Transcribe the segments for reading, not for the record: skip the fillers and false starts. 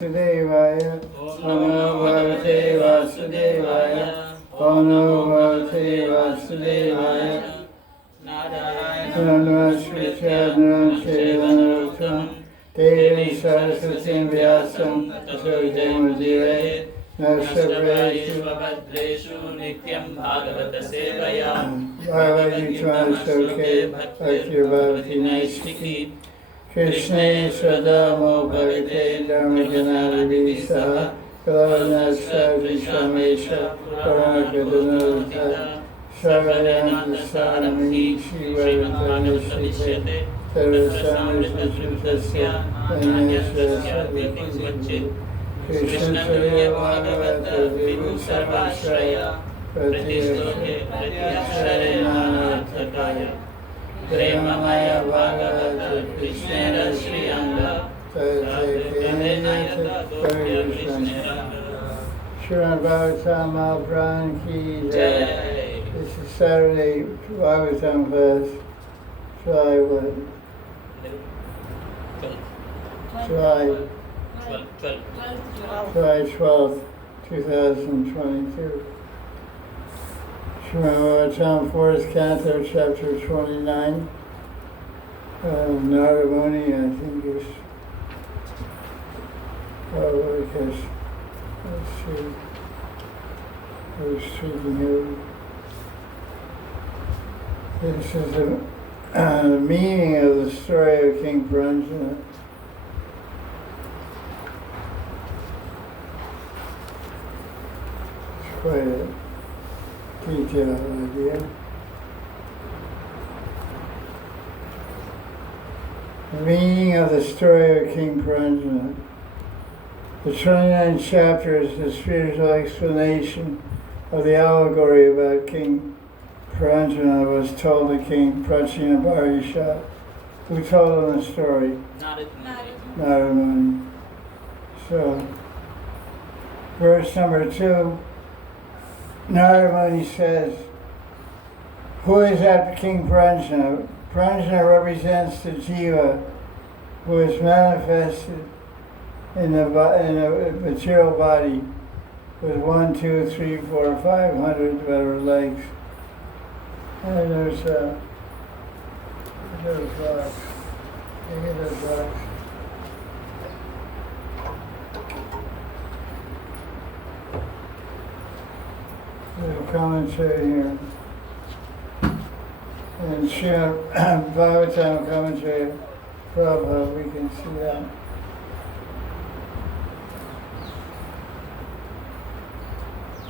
Vasudevaya, Namo Bhagavate Vasudevaya, Namo Bhagavate Vasudevaya, Namaskritya Namaste Devi Saraswati Vyasam Tato Jayamudire Nasabraishu Bhadreshu Nityam Bhagavata Sevaya Babaji Tvanashoke Bhakti Bhavati Naistiki Krishna Swadamo Bhagate Dharmajanadivisa Kalanasa Vishamesha Paramakadanavata Sarayanta Sarami Shivaratananishyate Tarasamritasya Anyasya Vipusvachit Krishna Surya Bhagavata Vibhu Sarvashraya Pratishloke Pratyashraya Nanarthakaya Premamaya Bhagavata Krishnera Sriyanga Tathekayata Dogya Krishnera Srimad Bhagavatam Mahaprabhu Ki Jai. This is Saturday Bhagavatam class, July what? July 12th, 2022. Srimad Bhagavatam, 4th Canto, Chapter 29. Narada Muni, I think is, I guess, let's see, who's speaking here. This is the meaning of the story of King Puranjana. It's quite a detailed idea. The meaning of the story of King Puranjana. The 29th chapter is the spiritual explanation of the allegory about King Puranjana was told to King Prachinabarisha. Who told him the story? Narada Muni. So, verse number 2, Narada Muni says, who is that King Puranjana? Puranjana represents the jiva who is manifested in a material body with 1, 2, 3, 4, 500 better legs. And there's rocks. Look at those rocks. There's a commentary here. And Srimad Bhagavatam commentary, Prabhupada, we can see that.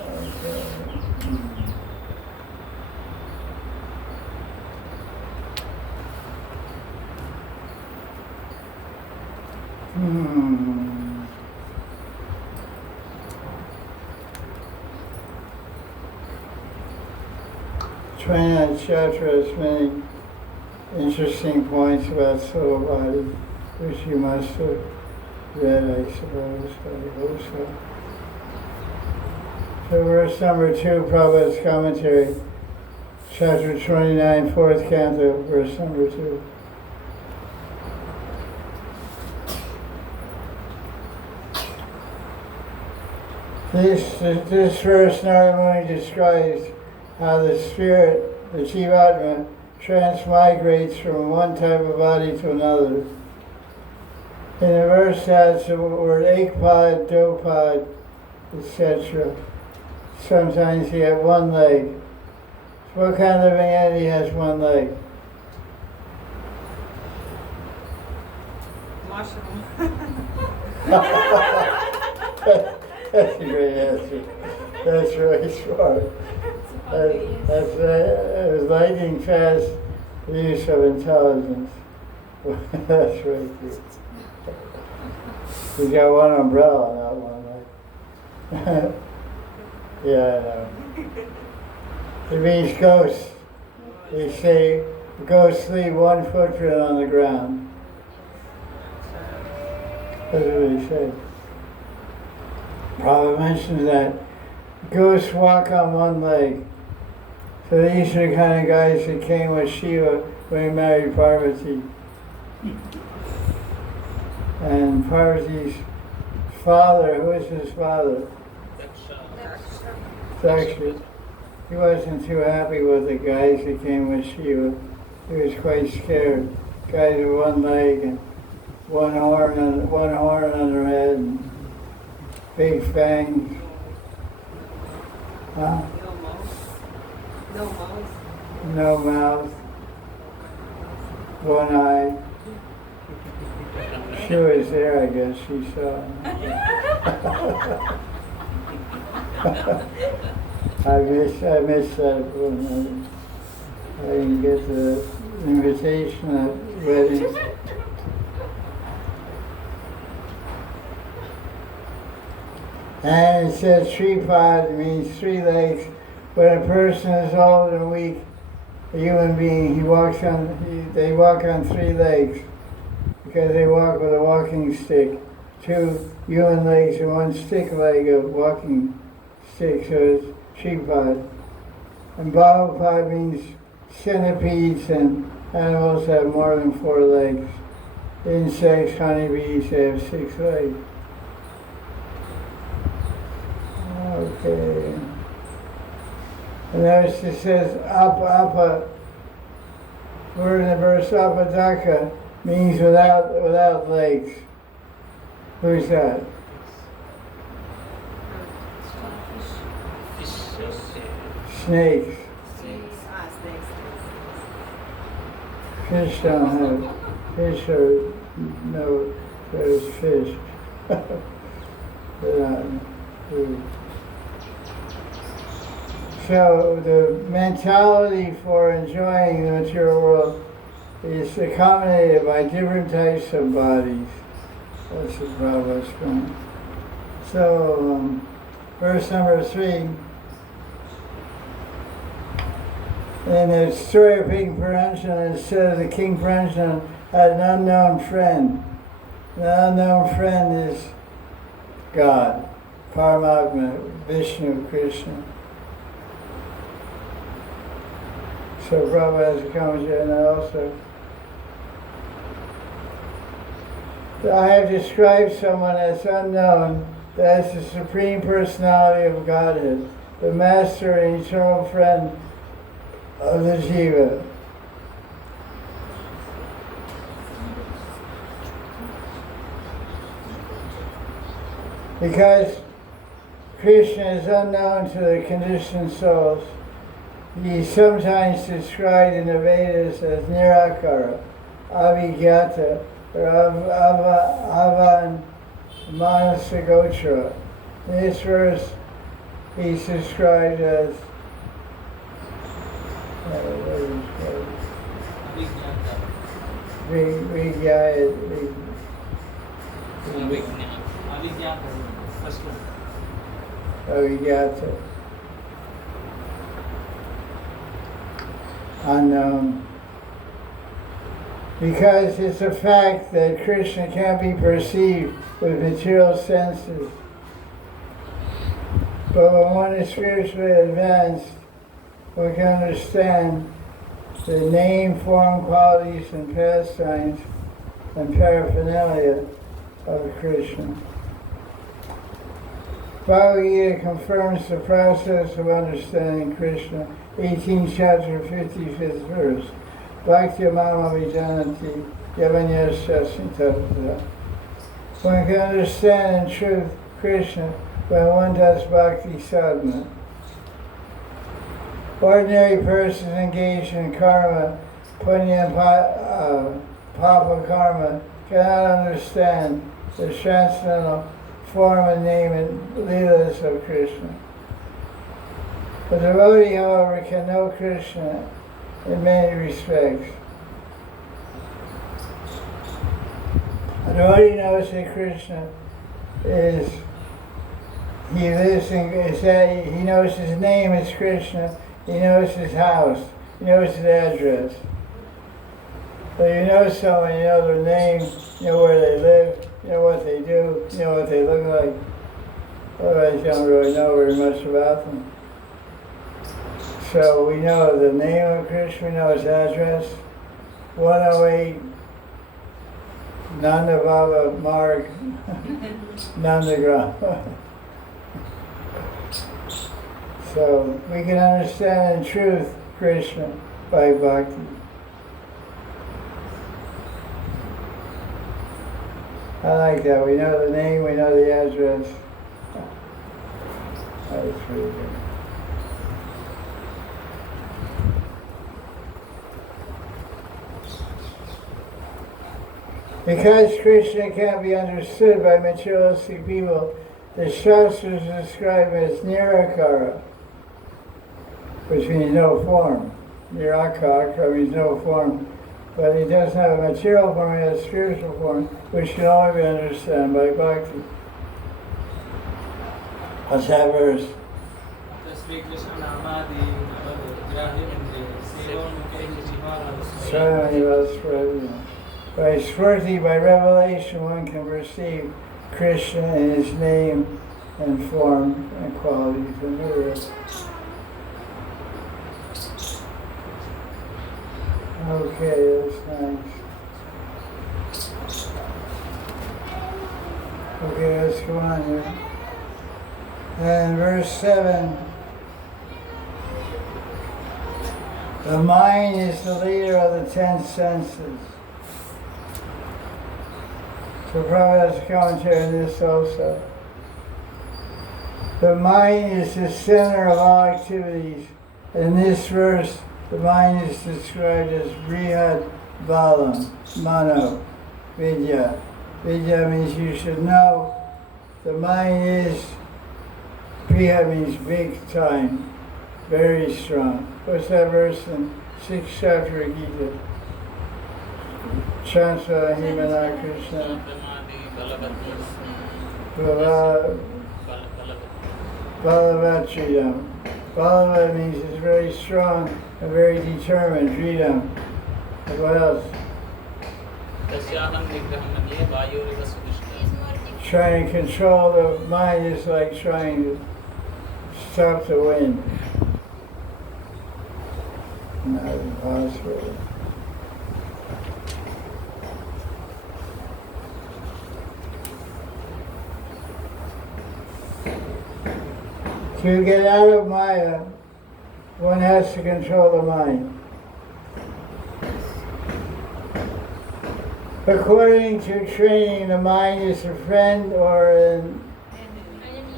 Okay. Trinidad chapter has many interesting points about soul body, which you must have read, I suppose. I hope so. So verse number 2, Prabhupada's commentary, chapter 29, 4th Canto, verse number 2. This verse Narada Muni describes how the spirit, the Jivatma, transmigrates from one type of body to another. In the verse adds the word ekpad, dopad, etc. Sometimes he had one leg. So what kind of living entity has one leg? That's a great answer. That's really smart. That's lightning fast use of intelligence. That's really good. He's got one umbrella, not one leg. Yeah, I know. It means ghosts. They say ghosts leave one footprint on the ground. That's what they say. Prabhupada mentions that ghosts walk on one leg. So these are the kind of guys that came with Shiva when he married Parvati. And Parvati's father, who is his father? Daksha. He wasn't too happy with the guys that came with Shiva. He was quite scared. Guys with one leg and one horn on their head and big fangs. Huh? No mouth. No mouth. One eye. She was there, I guess. She saw him. I missed that one. I didn't get the invitation at wedding. And it says Shripad means 3 legs. When a person is old and weak, a human being, they walk on 3 legs because they walk with a walking stick. 2 human legs and 1 stick leg of walking stick, so it's Shripad. And Bhavapad means centipedes and animals have more than 4 legs. Insects, honeybees, they have 6 legs. Okay. And notice it says Apa. Word in the verse Apadaka means without legs. Who's that? Snakes. Fish don't have. Fish are no. There's fish. They're not food. So the mentality for enjoying the material world is accommodated by different types of bodies. That's the Prabhupada's point. So, verse number 3. In the story of King Puranjana, it says that King Puranjana had an unknown friend. The unknown friend is God, Paramatma, Vishnu, Krishna. So Prabhupada has a commentary on that also. I have described someone as unknown, that is the Supreme Personality of Godhead, the Master and Eternal Friend of the Jiva. Because Krishna is unknown to the conditioned souls, he is sometimes described in the Vedas as Nirakara, Avigyata, or Avan Manasagotra. In this verse, he's described as Avigyata. Unknown. Because it's a fact that Krishna can't be perceived with material senses. But when one is spiritually advanced, one can understand the name, form, qualities, and pastimes and paraphernalia of Krishna. Bhagavad Gita confirms the process of understanding Krishna. 18th chapter, 55th verse. Bhakti mama vijanati yavanyasya sintavata. One can understand in truth Krishna when one does bhakti sadhana. Ordinary persons engaged in karma, punya and papa karma, cannot understand the transcendental form and name and leelas of Krishna. The devotee, however, can know Krishna in many respects. The devotee knows that Krishna is, he knows his name is Krishna, he knows his house, he knows his address. So you know someone, you know their name, you know where they live, you know what they do, you know what they look like. Otherwise you don't really know very much about them. So we know the name of Krishna, we know his address, 108 Nanda Baba Marg Nandagram. So we can understand in truth Krishna by bhakti. I like that. We know the name, we know the address. That's really good. Because Krishna can't be understood by materialistic people, the Shastras describe him as Nirakara, which means no form. Nirakara means no form. But he doesn't have a material form, he has a spiritual form, which can only be understood by bhakti. What's that verse? By Smriti, by revelation, one can perceive Krishna in his name and form and qualities and mirrors. Okay, that's nice. Okay, let's go on here. And verse 7. The mind is the leader of the 10 senses. So Prabhupada's commentary on this also. The mind is the center of all activities. In this verse, the mind is described as Brihad Balam, Mano, Vidya. Vidya means you should know. The mind is, Brihad means big time, very strong. What's that verse in 6th chapter of Gita? Chansa Himana Krishna. Balavachidam. Balava means it's very strong and very determined. Freedom. And what else? Trying to control the mind is like trying to stop the wind. Not impossible. To get out of Maya, one has to control the mind. According to training, the mind is a friend or an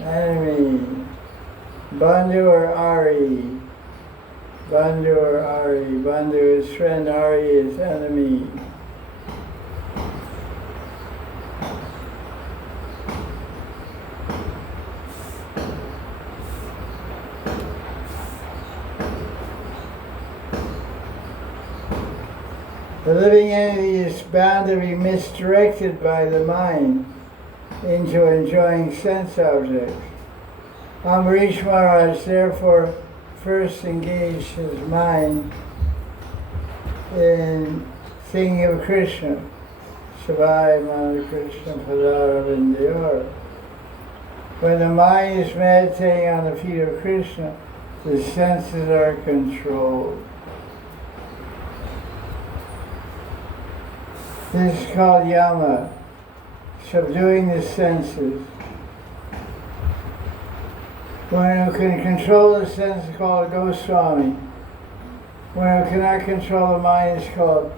enemy. Bandhu or Ari. Bandhu or Ari. Bandhu is friend, Ari is enemy. The living entity is bound to be misdirected by the mind into enjoying sense objects. Ambarish Maharaj therefore first engaged his mind in thinking of Krishna. Savai Mani Krishna Padaravindayor. When the mind is meditating on the feet of Krishna, the senses are controlled. This is called yama, subduing the senses. One who can control the senses is called a Goswami. One who cannot control the mind is called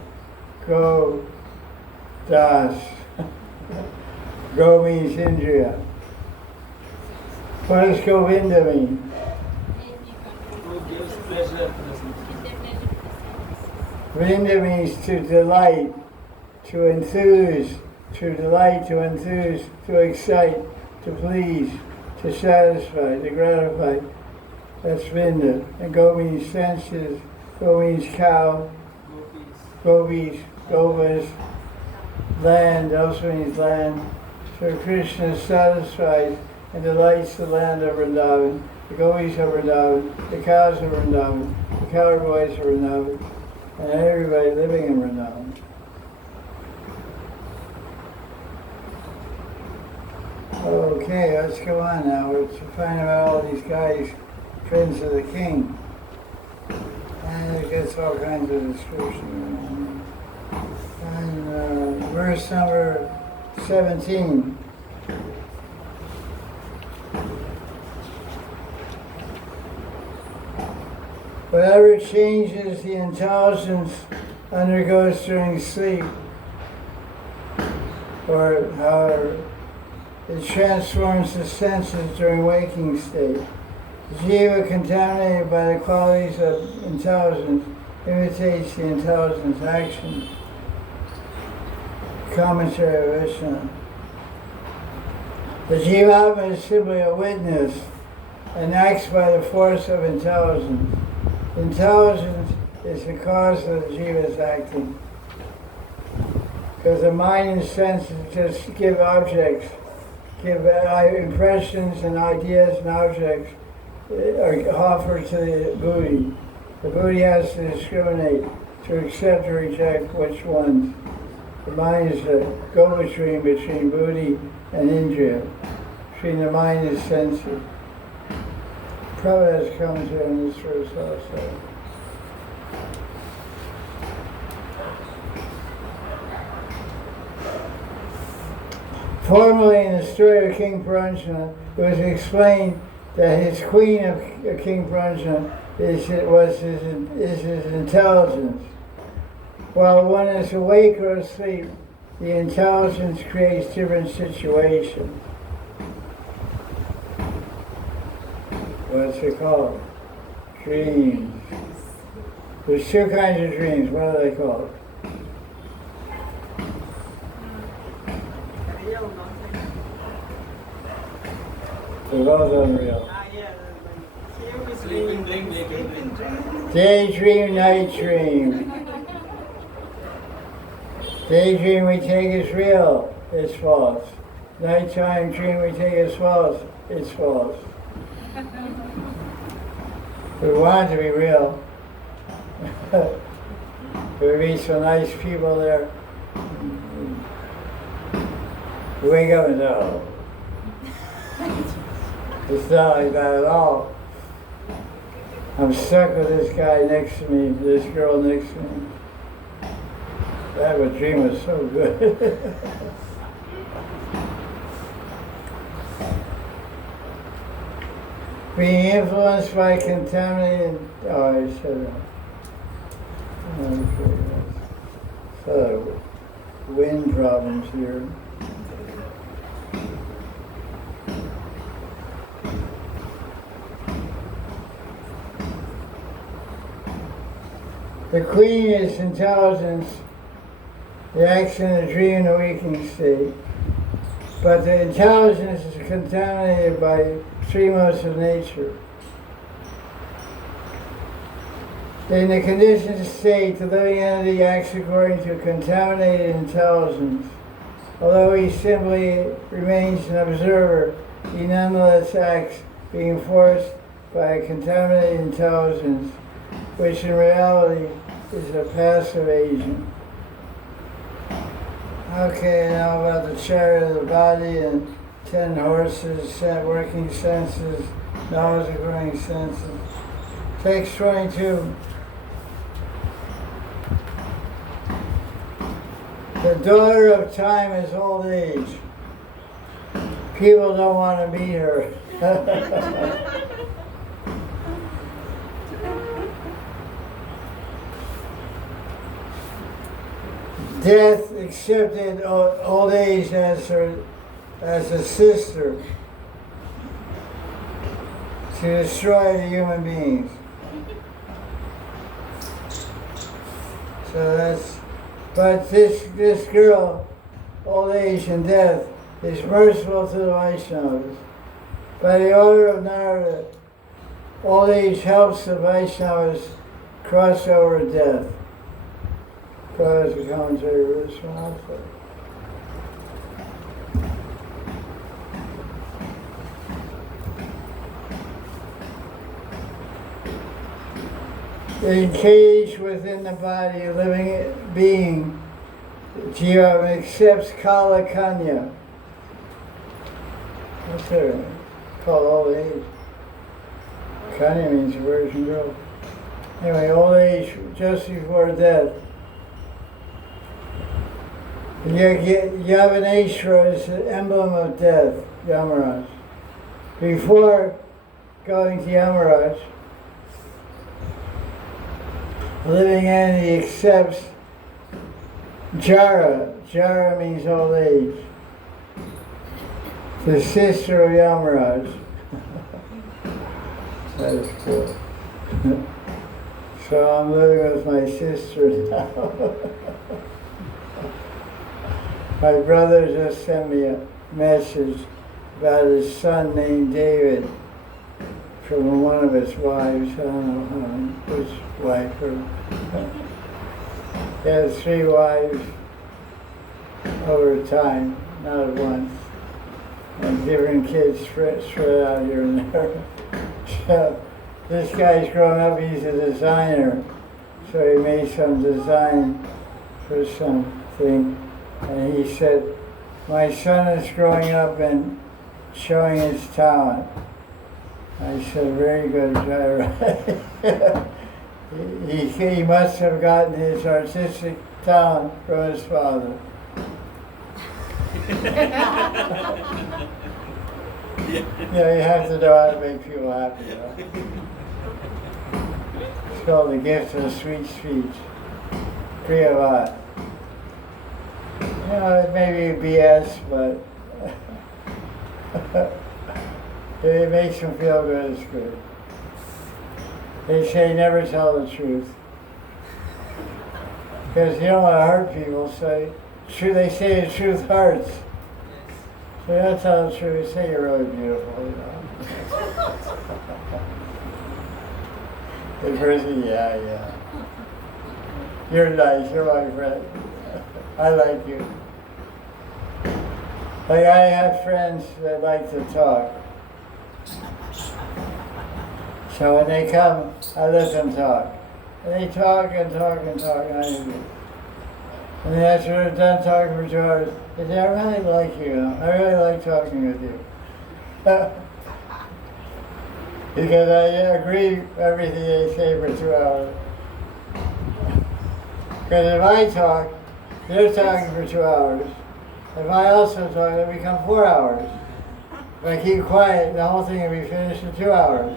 Go Das. Go means Indriya. What does Govinda mean? Vinda means to delight, to enthuse, to delight, to enthuse, to excite, to please, to satisfy, to gratify. That's Vinda. And Go means senses, Go means cow, Gopis, Govas, land also means land. So Krishna satisfies and delights the land of Vrindavan, the Gopis of Vrindavan, the cows of Vrindavan, the cowboys of Vrindavan, and everybody living in Vrindavan. Okay, let's go on now. We're finding out all these guys, friends of the king. And it gets all kinds of description. verse number 17. Whatever changes the intelligence undergoes during sleep, or however, it transforms the senses during waking state. The jiva, contaminated by the qualities of intelligence, imitates the intelligence action. Commentary of Vishnu. The jivatma is simply a witness and acts by the force of intelligence. Intelligence is the cause of the jiva's acting. Because the mind and senses just give objects, give impressions and ideas and objects are offered to the buddhi. The buddhi has to discriminate, to accept or reject which ones. The mind is a go-between between buddhi and indriya, between the mind and senses. Prabhupada has commentary on this verse also. Formerly in the story of King Puranjana, it was explained that his queen of King Puranjana is his intelligence. While one is awake or asleep, the intelligence creates different situations. What's it called? Dreams. There's two kinds of dreams. What are they called? They're both unreal. Sleeping dream, waking dream. Daydream, night dream. Daydream we take as real, it's false. Nighttime dream we take as false, it's false. We want it to be real. We meet some nice people there. We wake up and say, oh. It's not like that at all. I'm stuck with this guy next to me, this girl next to me. That dream was so good. Being influenced by contaminated, I said that. Okay, so, wind problems here. The queen is intelligence, the action of the dream and the waking state. But the intelligence is contaminated by three modes of nature. In the conditioned state, the living entity acts according to contaminated intelligence. Although he simply remains an observer, he nonetheless acts, being forced by a contaminated intelligence, which in reality is a passive agent. Okay, now about the chariot of the body and 10 horses, working senses, knowledge of growing senses. Text 22. The daughter of time is old age. People don't want to meet her. Death accepted old age as a sister to destroy the human beings. So that's, but this girl, old age and death, is merciful to the Vaishnavas. By the order of Narada, old age helps the Vaishnavas cross over death. As a commentary of this one also. Encaged within the body, a living being, Jiva accepts Kala Kanya. What's that? Called old age. Kanya means virgin girl. Anyway, old age just before death. Yavaneshwara is the emblem of death, Yamaraj. Before going to Yamaraj, a living entity accepts Jara. Jara means old age. The sister of Yamaraj. That is cool. So I'm living with my sister now. My brother just sent me a message about his son named David from one of his wives. I don't know which wife. He had 3 wives over time, not at once. And different kids spread out here and there. So this guy's grown up, he's a designer. So he made some design for something. And he said, my son is growing up and showing his talent. I said, very good, Jaira. He must have gotten his artistic talent from his father. Yeah, you have to know how to make people happy. Right? It's called the gift of sweet speech. Priyavat. You know, it may be BS, but if it makes them feel good, it's good. They say never tell the truth. Because you don't want to hurt people, so they say the truth hurts. So you don't tell the truth, you say you're really beautiful, you know. The person, yeah. You're nice, you're my friend. I like you. Like I have friends that like to talk. So when they come, I let them talk. And they talk and talk and talk, and I agree. And then after they're done talking for 2 hours, they say, I really like you. I really like talking with you. Because I agree with everything they say for 2 hours. Because if I talk, they're talking for 2 hours. If I also talk, it'll become 4 hours. If I keep quiet, the whole thing will be finished in 2 hours.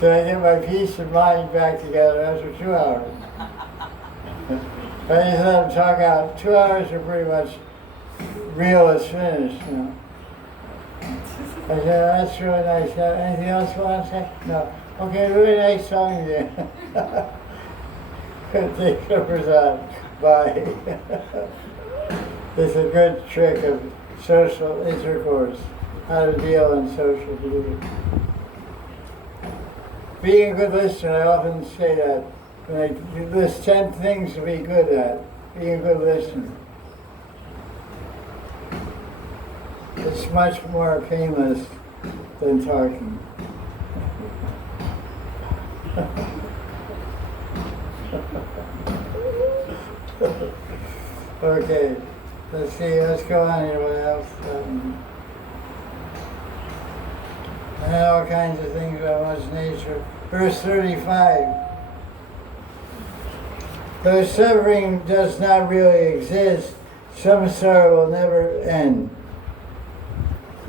So I get my peace of mind back together after 2 hours. I just let them talk out. 2 hours are pretty much real is finished, you know. I said, that's really nice. Anything else you want to say? No. Okay, really nice talking to you. Take care on. Bye. It's a good trick of social intercourse, how to deal in social behavior. Being a good listener, I often say that when I list 10 things to be good at, being a good listener. It's much more painless than talking. Okay, let's see, let's go on here. What else? And all kinds of things about one's nature. Verse 35. Though suffering does not really exist, samsara will never end.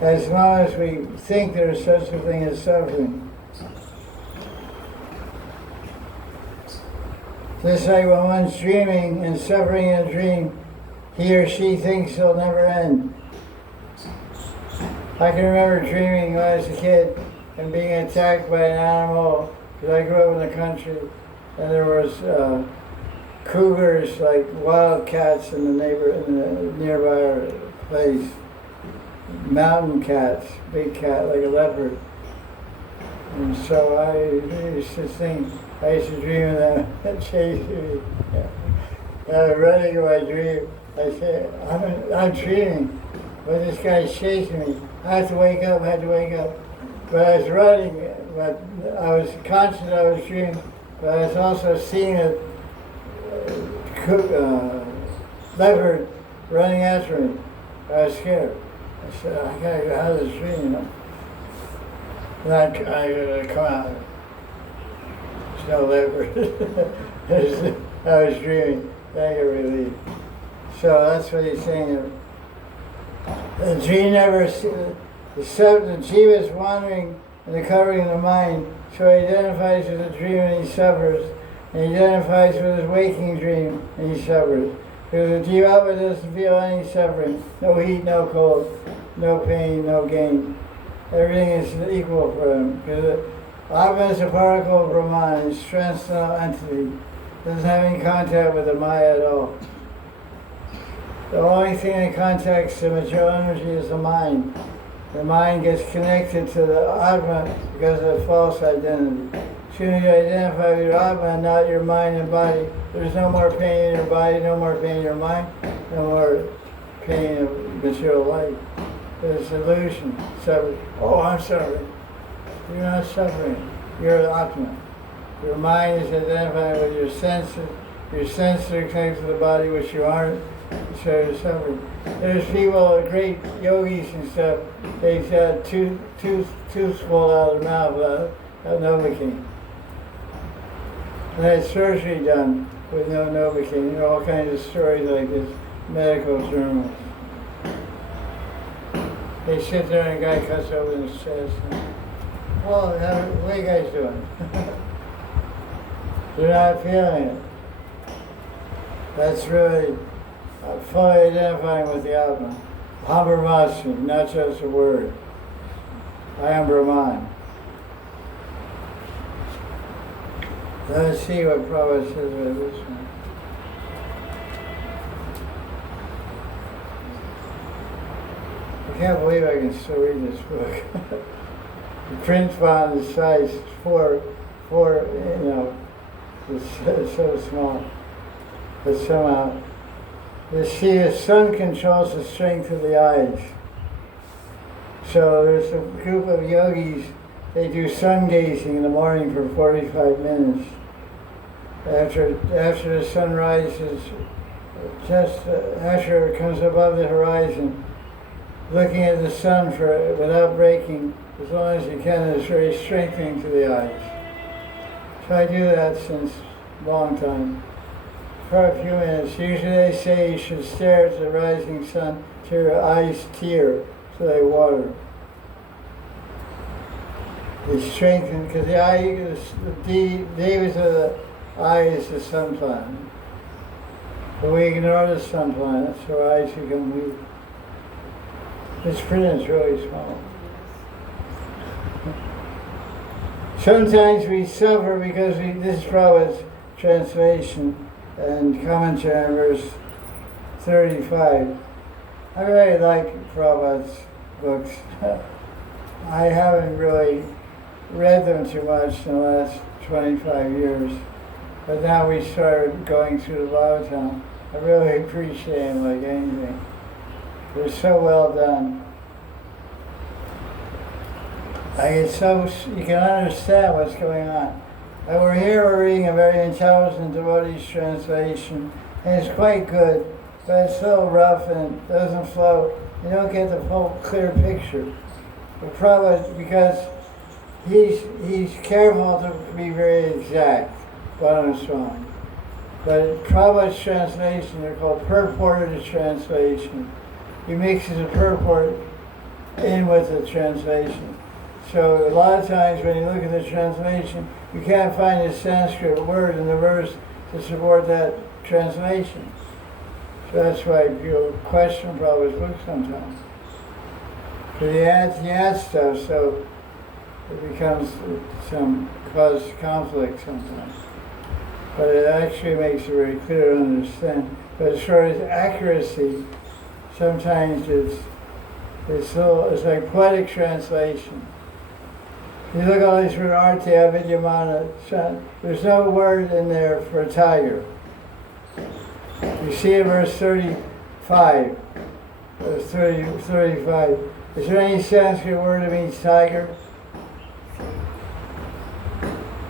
As long as we think there is such a thing as suffering. Just like when one's dreaming and suffering in a dream, he or she thinks it'll never end. I can remember dreaming when I was a kid and being attacked by an animal, because I grew up in the country, and there was cougars, like wild cats in the nearby place. Mountain cats, big cat, like a leopard. And so I used to dream of them chasing me. And I'm running in my dream. I say, I'm dreaming, but this guy's chasing me. I had to wake up. But I was running, but I was conscious I was dreaming, but I was also seeing a leopard running after me. I was scared. I said, I gotta get out of this dream, you know. And I come out. There's no leopard. I was dreaming. they get relief. So that's what he's saying. The dream never, the jiva is wandering in the covering of the mind, so he identifies with the dream and he suffers, and he identifies with his waking dream and he suffers. Because the jiva doesn't feel any suffering, no heat, no cold, no pain, no gain. Everything is equal for him. Because Atma is a particle of Brahman, it's a transcendental entity. Doesn't have any contact with the Maya at all. The only thing that contacts the material energy is the mind. The mind gets connected to the Atma because of the false identity. As soon as you identify with your Atma and not your mind and body, there's no more pain in your body, no more pain in your mind, no more pain of material life. There's illusion, suffering. Oh, I'm suffering. You're not suffering. You're the Atma. Your mind is identified with your senses. Your senses are connected to the body, which you aren't. So you're suffering. There's people, great yogis and stuff, they've had tooth fall out of their mouth without Novocaine. They had surgery done with no Novocaine. You know, all kinds of stories like this, medical journals. They sit there and a guy cuts open his chest. Well, what are you guys doing? They're not feeling it. That's really fully identifying with the Atma. Aham Brahmasmi, not just a word. I am Brahman. Let's see what Prabhupada says about this one. I can't believe I can still read this book. The print font is size 4, you know, it's so small. But somehow, the sun controls the strength of the eyes. So there's a group of yogis, they do sun gazing in the morning for 45 minutes. After the sun rises, just after it comes above the horizon, looking at the sun without breaking, as long as you can, is very strengthening to the eyes. So I do that since a long time. For a few minutes. Usually they say you should stare at the rising sun till your eyes tear, so they water. They strengthen, because the eye, the devas of the eye is the sun planet. But we ignore the sun planet, so our eyes become weak. This print is really small. Sometimes we suffer because this is Prabhupada's translation and commentary on verse 35. I really like Prabhupada's books. I haven't really read them too much in the last 25 years, but now we started going through the Bhagavatam. I really appreciate them like anything. They're so well done. You can understand what's going on. And we're reading a very intelligent devotee's translation, and it's quite good, but it's so rough and it doesn't flow. You don't get the full clear picture. But probably because he's careful to be very exact, Bhagavatam. But Prabhupada's translation, they're called purported translation. He mixes the purport in with the translation. So a lot of times when you look at the translation, you can't find a Sanskrit word in the verse to support that translation. So that's why people question Prabhupada's book sometimes. Because he adds stuff, so it becomes cause conflict sometimes. But it actually makes it very clear to understand. But as far as accuracy, sometimes it's like poetic translation. You look at all these words, Arte, Avidyamana, there's no word in there for a tiger. You see in verse 35, verse 35, is there any Sanskrit word that means tiger?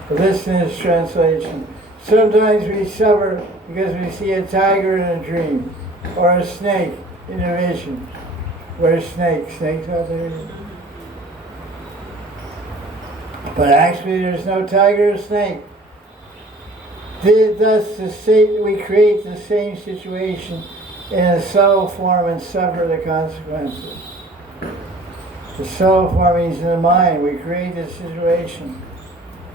But listen to this translation. Sometimes we suffer because we see a tiger in a dream, or a snake in a vision. Where's snakes? Snakes out there? But actually there's no tiger or snake. Thus, we create the same situation in a subtle form and suffer the consequences. The subtle form means in the mind. We create this situation.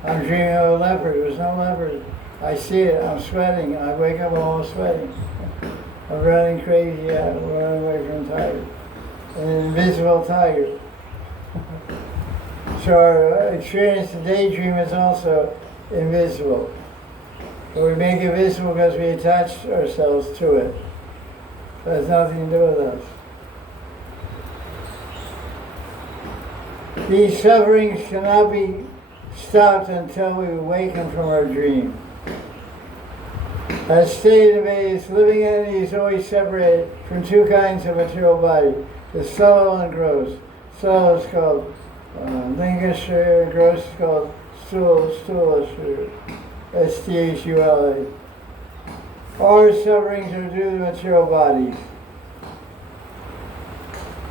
I'm dreaming of a leopard. There's no leopard. I see it. I'm sweating. I wake up, I'm all sweating. I'm running crazy. I'm running away from a tiger. An invisible tiger. So our experience, the daydream, is also invisible. But we make it visible because we attach ourselves to it. It has nothing to do with us. These sufferings cannot be stopped until we awaken from our dream. As stated in Vedas, living entity is always separated from two kinds of material body, the subtle and gross. Subtle is called Lingashara, and gross is called Stulashara. S-T-H-U-L-A. All our sufferings are due to material bodies.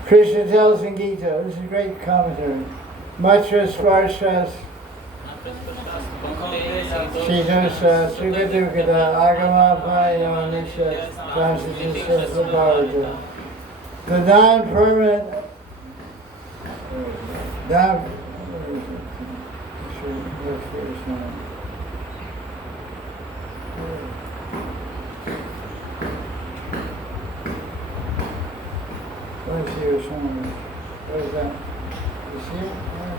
Krishna tells in Gita, this is a great commentary, Matra Sparshas Shidosa Sukadukada Agama Payama Nisha Transitisa Sabhavata. The non-permanent Let's see what's on there. What is that? You see it? Yeah.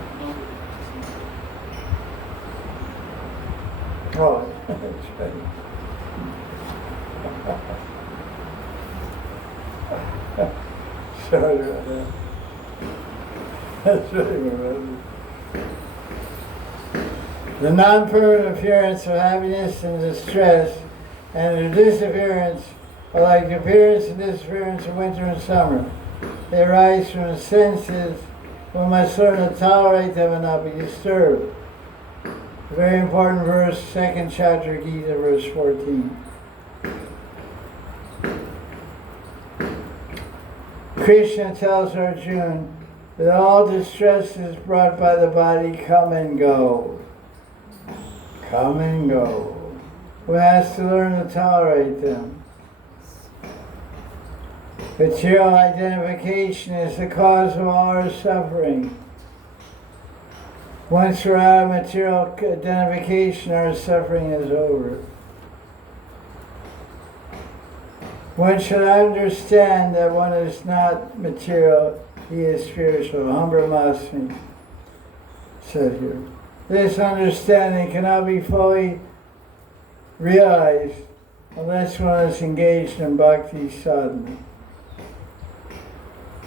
Oh, that's right. Sorry about that. That's really what the non-permanent appearance of happiness and distress and their disappearance are like the appearance and disappearance of winter and summer. They arise from the senses. We must learn to tolerate them and not be disturbed. A very important verse, 2nd chapter Gita, verse 14. Krishna tells Arjuna that all distresses brought by the body come and go. Come and go. One has to learn to tolerate them. Material identification is the cause of all our suffering. Once we're out of material identification, our suffering is over. One should understand that one is not material, he is spiritual. Aham Brahmasmi, said here. This understanding cannot be fully realized unless one is engaged in bhakti sadhana.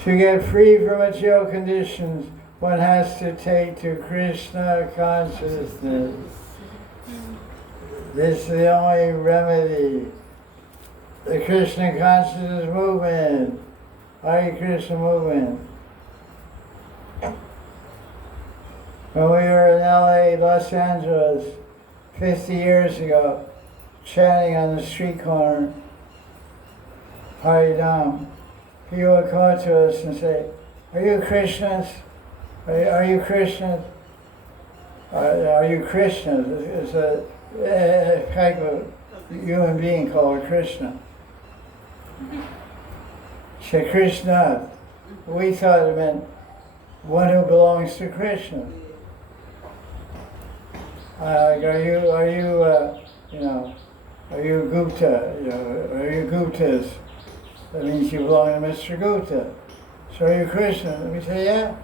To get free from material conditions, one has to take to Krishna consciousness. This is the only remedy. The Krishna consciousness movement, Hare Krishna movement. When we were in LA, Los Angeles, 50 years ago, chanting on the street corner, Haridam, people would come up to us and say, are you Krishnas? Are you Krishnas? Are you Krishnas? It's a type of human being called Krishna. Say Krishna. We thought it meant one who belongs to Krishna. Are you Gupta? Are you Guptas? That means you belong to Mr. Gupta. So are you Krishna? And we say, yeah.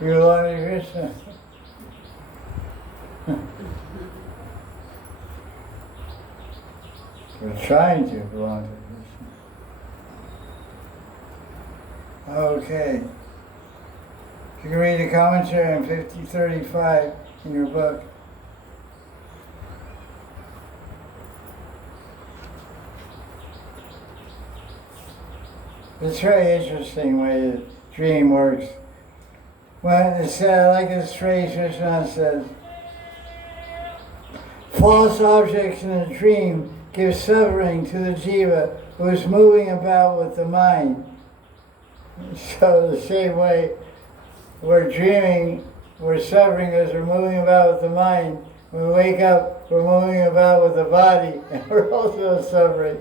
You belong to Krishna. We're trying to belong to Krishna. Okay. You can read the commentary on 5035 in your book. It's a very interesting way the dream works. When it said, I like this phrase Krishna says, false objects in a dream give suffering to the jiva who is moving about with the mind. So the same way we're dreaming, we're suffering as we're moving about with the mind. When we wake up, we're moving about with the body, and we're also suffering.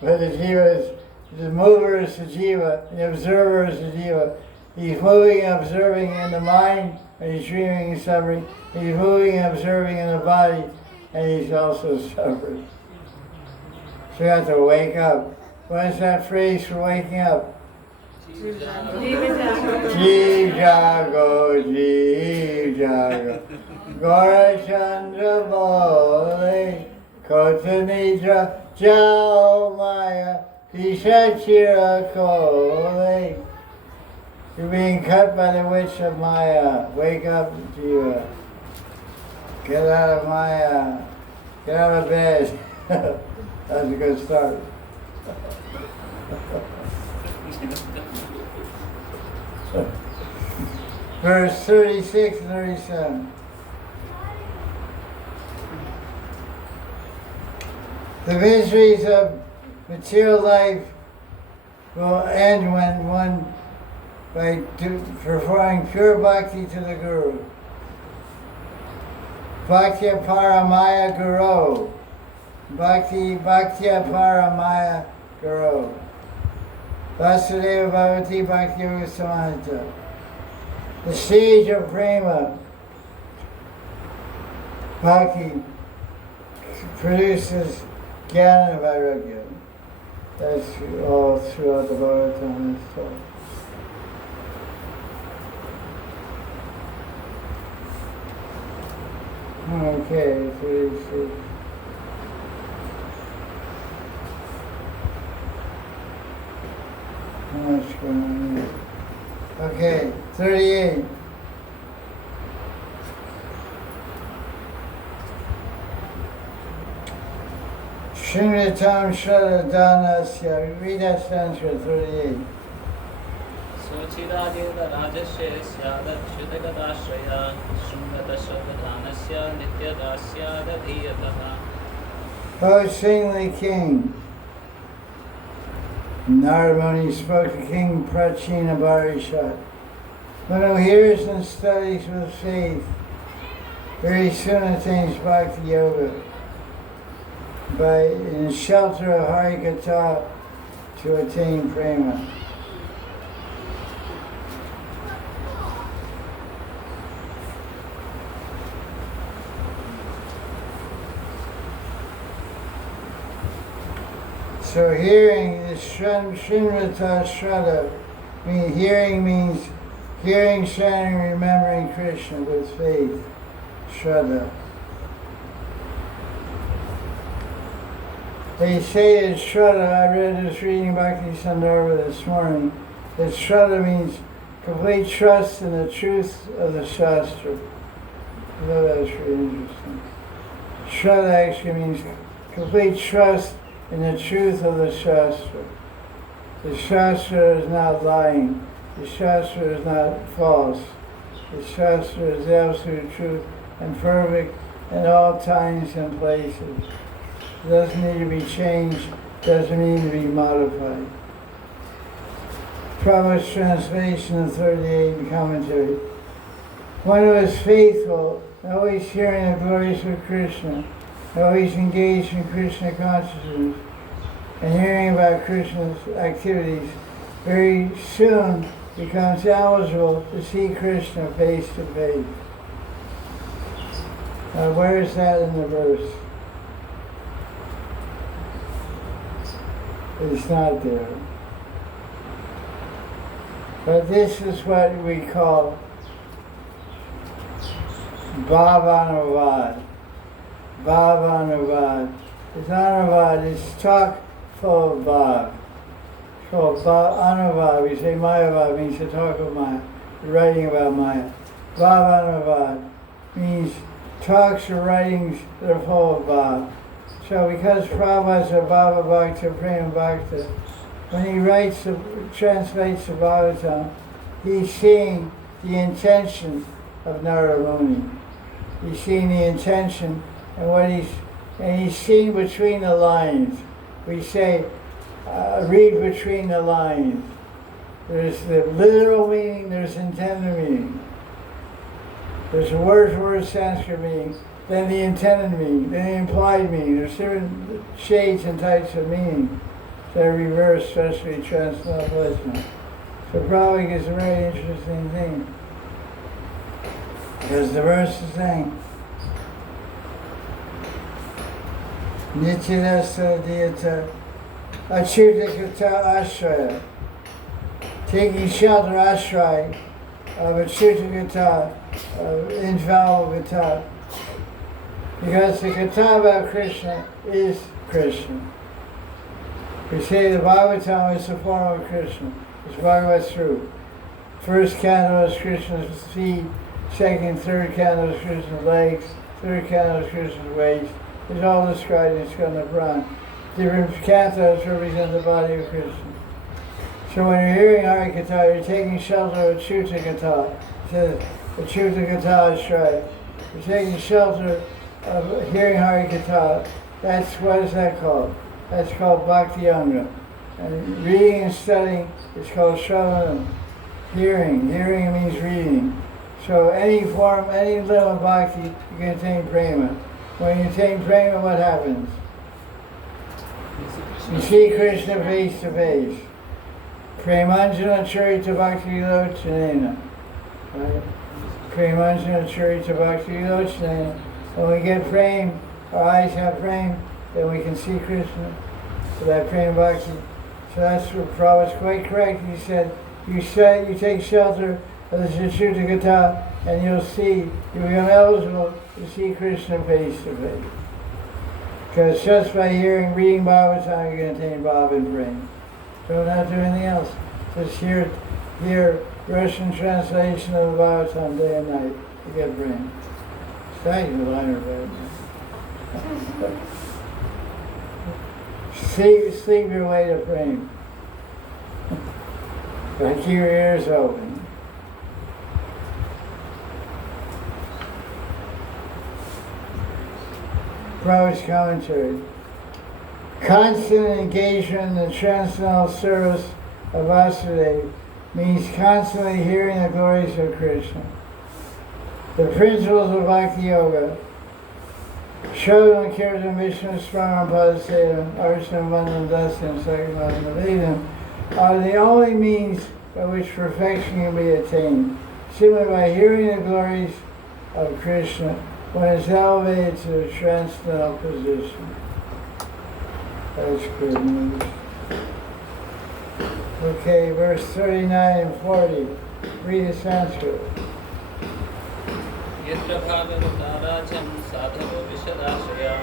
But the jiva the mover is the jiva, the observer is the jiva. He's moving and observing in the mind, and he's dreaming and suffering. He's moving and observing in the body, and he's also suffering. So you have to wake up. What is that phrase for waking up? Jeev jago, jeev jago. Gora chandra bole, kota nidra jao maya, pishachira kole. You're being cut by the witch of Maya. Wake up, Jiva. Get out of Maya. Get out of bed. That's a good start. Verse 36 and 37. The miseries of material life will end when one by performing pure bhakti to the Guru. Bhaktya Paramaya Guru. Bhaktya Paramaya Guru. Vasudeva Bhavati Bhakti Yoga Samahita. The stage of prema, bhakti, produces jnana and vairagya. That's all throughout the Bhagavatam and so. Okay, 36. How much going on here? Okay, 38. Shrimritam Shraddha Danasya. Read that Sanskrit, 38. Sochiradirva Rajasya Syadat Shudagatashraya Shringata Shraddhanasya Nityadasya Dadhiyataha. O saintly king, Narada Muni spoke to King Prachina Barishat. One who hears and studies with faith very soon attains Bhakti Yoga by in shelter of Harikatha to attain prema. So hearing is Srimata Shraddha. Hearing means hearing, chanting, remembering Krishna with faith. Shraddha. They say that Shraddha, I read this reading Bhakti Sandarbha this morning, that Shraddha means complete trust in the truth of the Shastra. I thought that's really interesting. Shraddha actually means complete trust in the truth of the Shastra. The Shastra is not lying. The Shastra is not false. The Shastra is the absolute truth and perfect in all times and places. It doesn't need to be changed, doesn't need to be modified. Prabhupada's translation of 38 commentary. One who is faithful, always hearing the glories of Krishna, always engaged in Krishna consciousness, and hearing about Krishna's activities, very soon becomes eligible to see Krishna face to face. Now, where is that in the verse? It's not there. But this is what we call Bhavanavad. Bhavanavad. It's anavad, it's talk full of Bhav. It's called Anavad. We say Mayavad means to talk of Maya, writing about Maya. Bhavanavad means talks or writings that are full of Bhav. So because Prabhupada's a Bhava Bhakta, Prema Bhakta, when he translates the Bhagavatam, he's seeing the intention of Narada Muni. He's seeing the intention and he's seeing between the lines. We say, read between the lines. There's the literal meaning, there's intended meaning. There's a word-for-word Sanskrit meaning, than the intended meaning, than the implied meaning. There's different shades and types of meaning that are reversed, especially transcendental bliss. So Prabhupada is a very interesting thing. Because the verse is saying, Nityadasa Dhyata Achyutakata Ashraya, taking shelter Ashraya of Achyutakata, of infallible Gata. Because the Gata about Krishna is Krishna. We say the Bhagavatam is the form of Krishna. It's Bhagavad through. First canto is Krishna's feet, second, third canto is Krishna's legs, third canto is Krishna's waist. It's all described in Skanda Puran. Different cantos represent the body of Krishna. So when you're hearing Harikatha, you're taking shelter of Achyuta Gata. It says Achyuta Gata Ashraya. You're taking shelter of hearing Harikatha. That's, what is that called? That's called Bhakti Anga. And reading and studying is called Shravanam. Hearing means reading. So any form, any level of bhakti, you can attain prema. When you attain prema, what happens? You see Krishna face to face. Premanjana charita bhakti vilochanena. Right? Premanjana charita bhakti vilochanena. When we get prema, our eyes have prema, then we can see Krishna. So that prema bhakti. So that's what Prabhupada's quite correct. He said, you take shelter of the Achyuta Gata, and you'll see, you become eligible to see Krishna face to face. Because just by reading Bhagavatam, you're going to attain Bhava and prema. So not do anything else. Just hear Russian translation of the Bhagavatam day and night to get prema. Thank you, Liner. Sleep your way to prema. But keep your ears open. Prabhupada's commentary. Constant engagement in the transcendental service of Vasudeva means constantly hearing the glories of Krishna. The principles of Bhakti Yoga, Shodam Kirtan Vishnu Smaram Padasedam, Arsanam Vandam Dasyam Sakam Navedam, are the only means by which perfection can be attained, simply by hearing the glories of Krishna when it's elevated to a transcendental position. That's good news. Okay, verse 39 and 40. Read the Sanskrit. Yatra bhagavata rajam sadhavo vishadashaya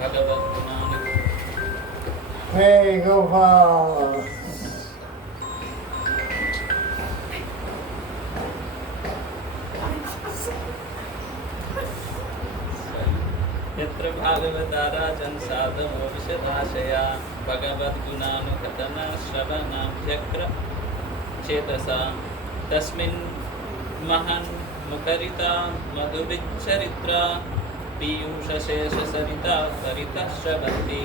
bhagavad gunani. Hey, Gopal. Yatra bhagavata rajan sadhavo vishadashaya bhagavad gunani katana shravana vyakra chetasa tasmin mahan Mukarita madhuricharitra piyusha shesha sarita sarita shravanti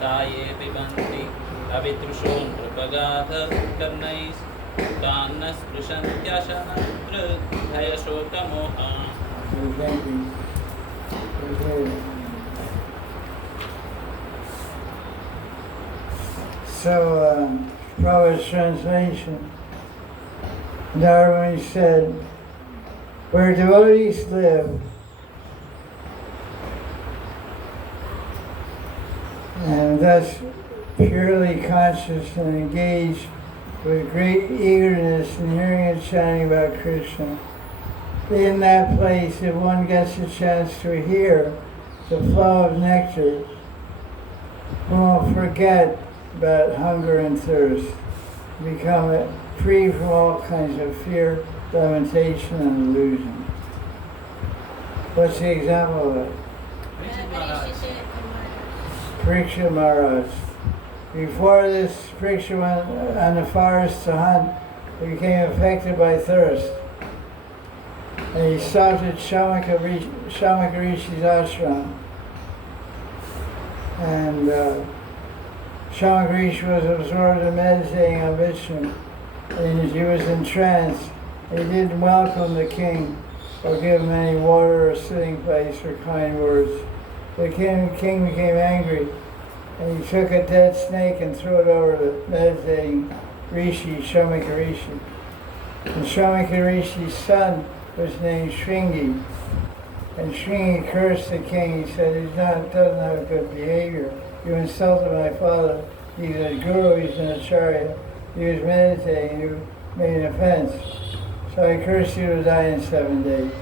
taye pibanti avitrusho nrupagatha karnais tanas prushantyashanatra dhayashoka moha. Thank you. Okay. So, Prabhupada's translation, Darwin said, where devotees live, and thus purely conscious and engaged with great eagerness in hearing and chanting about Krishna, in that place, if one gets a chance to hear the flow of nectar, one will forget about hunger and thirst, become free from all kinds of fear, lamentation, and illusion. What's the example of it? Pariksha Maharaj. Before this, Pariksha went on the forest to hunt. He became affected by thirst. And he stopped at Shamaka Rishi's ashram. And Shamaka Rishi was absorbed in meditating on Vishnu. And he was in trance. He didn't welcome the king. or give him any water or sitting place or kind words. The king became angry, and he took a dead snake and threw it over the meditating Rishi, Shamika Rishi. And Shamika Rishi's son was named Shringi. And Shringi cursed the king. He said, doesn't have good behavior. You insulted my father. He's a guru, he's an acharya. He was meditating, you made an offense. So I cursed you to die in 7 days.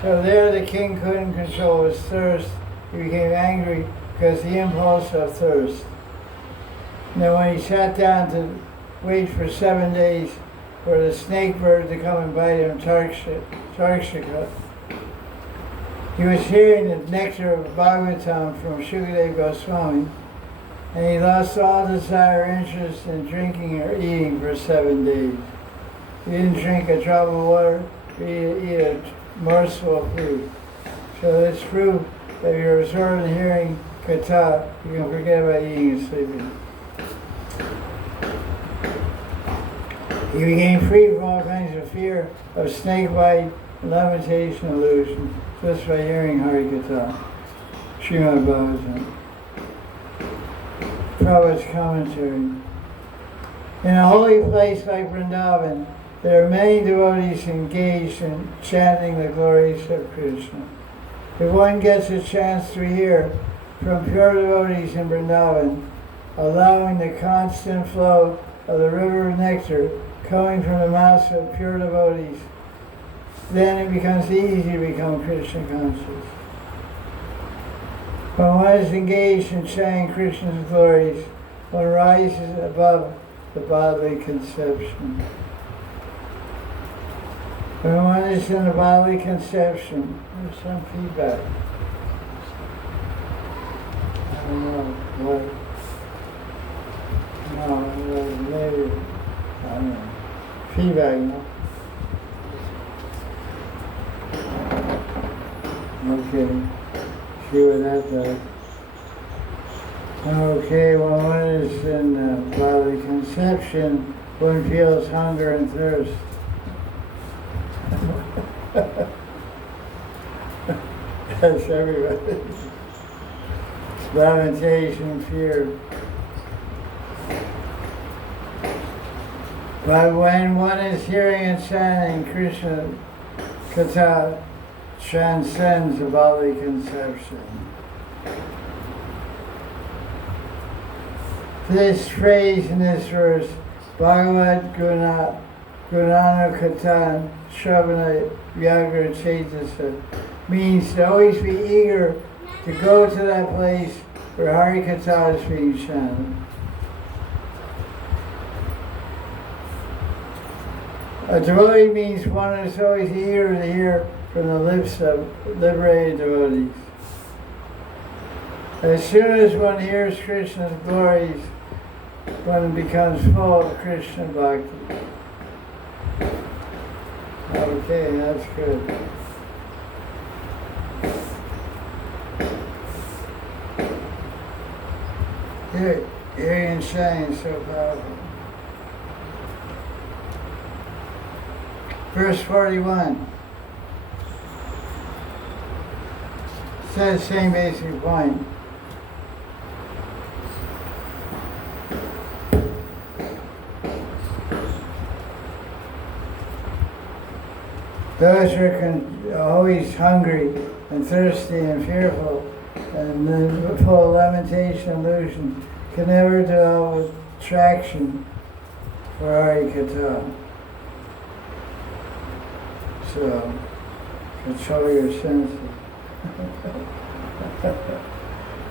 So there the king couldn't control his thirst. He became angry because the impulse of thirst. Now when he sat down to wait for 7 days for the snake bird to come and bite him, Tarkshika, he was hearing the nectar of Bhagavatam from Shukadeva Goswami, and he lost all desire or interest in drinking or eating for 7 days. He didn't drink a drop of water, or eat a morsel of food. So this proved that if you're absorbed in hearing katha, you can forget about eating and sleeping. He became free from all kinds of fear of snake bite, lamentation, illusion, just by hearing Hari Katha. Srimad Bhagavatam. Prabhupada's commentary. In a holy place like Vrindavan, there are many devotees engaged in chanting the glories of Krishna. If one gets a chance to hear from pure devotees in Vrindavan, allowing the constant flow of the river of nectar coming from the mouths of pure devotees, then it becomes easy to become Krishna conscious. When one is engaged in chanting Krishna's glories, one rises above the bodily conception. When one is in the bodily conception, there's some feedback. I don't know what. No, maybe, I don't know. Feedback, no? Okay. See what that does. Okay, when one is in bodily conception, one feels hunger and thirst. That's everybody. Lamentation, fear. But when one is hearing and chanting Krishna Katha, transcends the bodily conception. This phrase in this verse, Bhagavad Gunana Katan Shravana Vyagra Chetasa, means to always be eager to go to that place where Hari Katha is being chanted. A devotee means one is always eager to hear from the lips of liberated devotees. As soon as one hears Krishna's glories, one becomes full of Krishna bhakti. Okay, that's good. Hearing and chanting is so powerful. Verse 41 says the same basic point. Those who are always hungry and thirsty and fearful and then full of lamentation and illusion can never develop traction for Hari Katha. So, control your senses.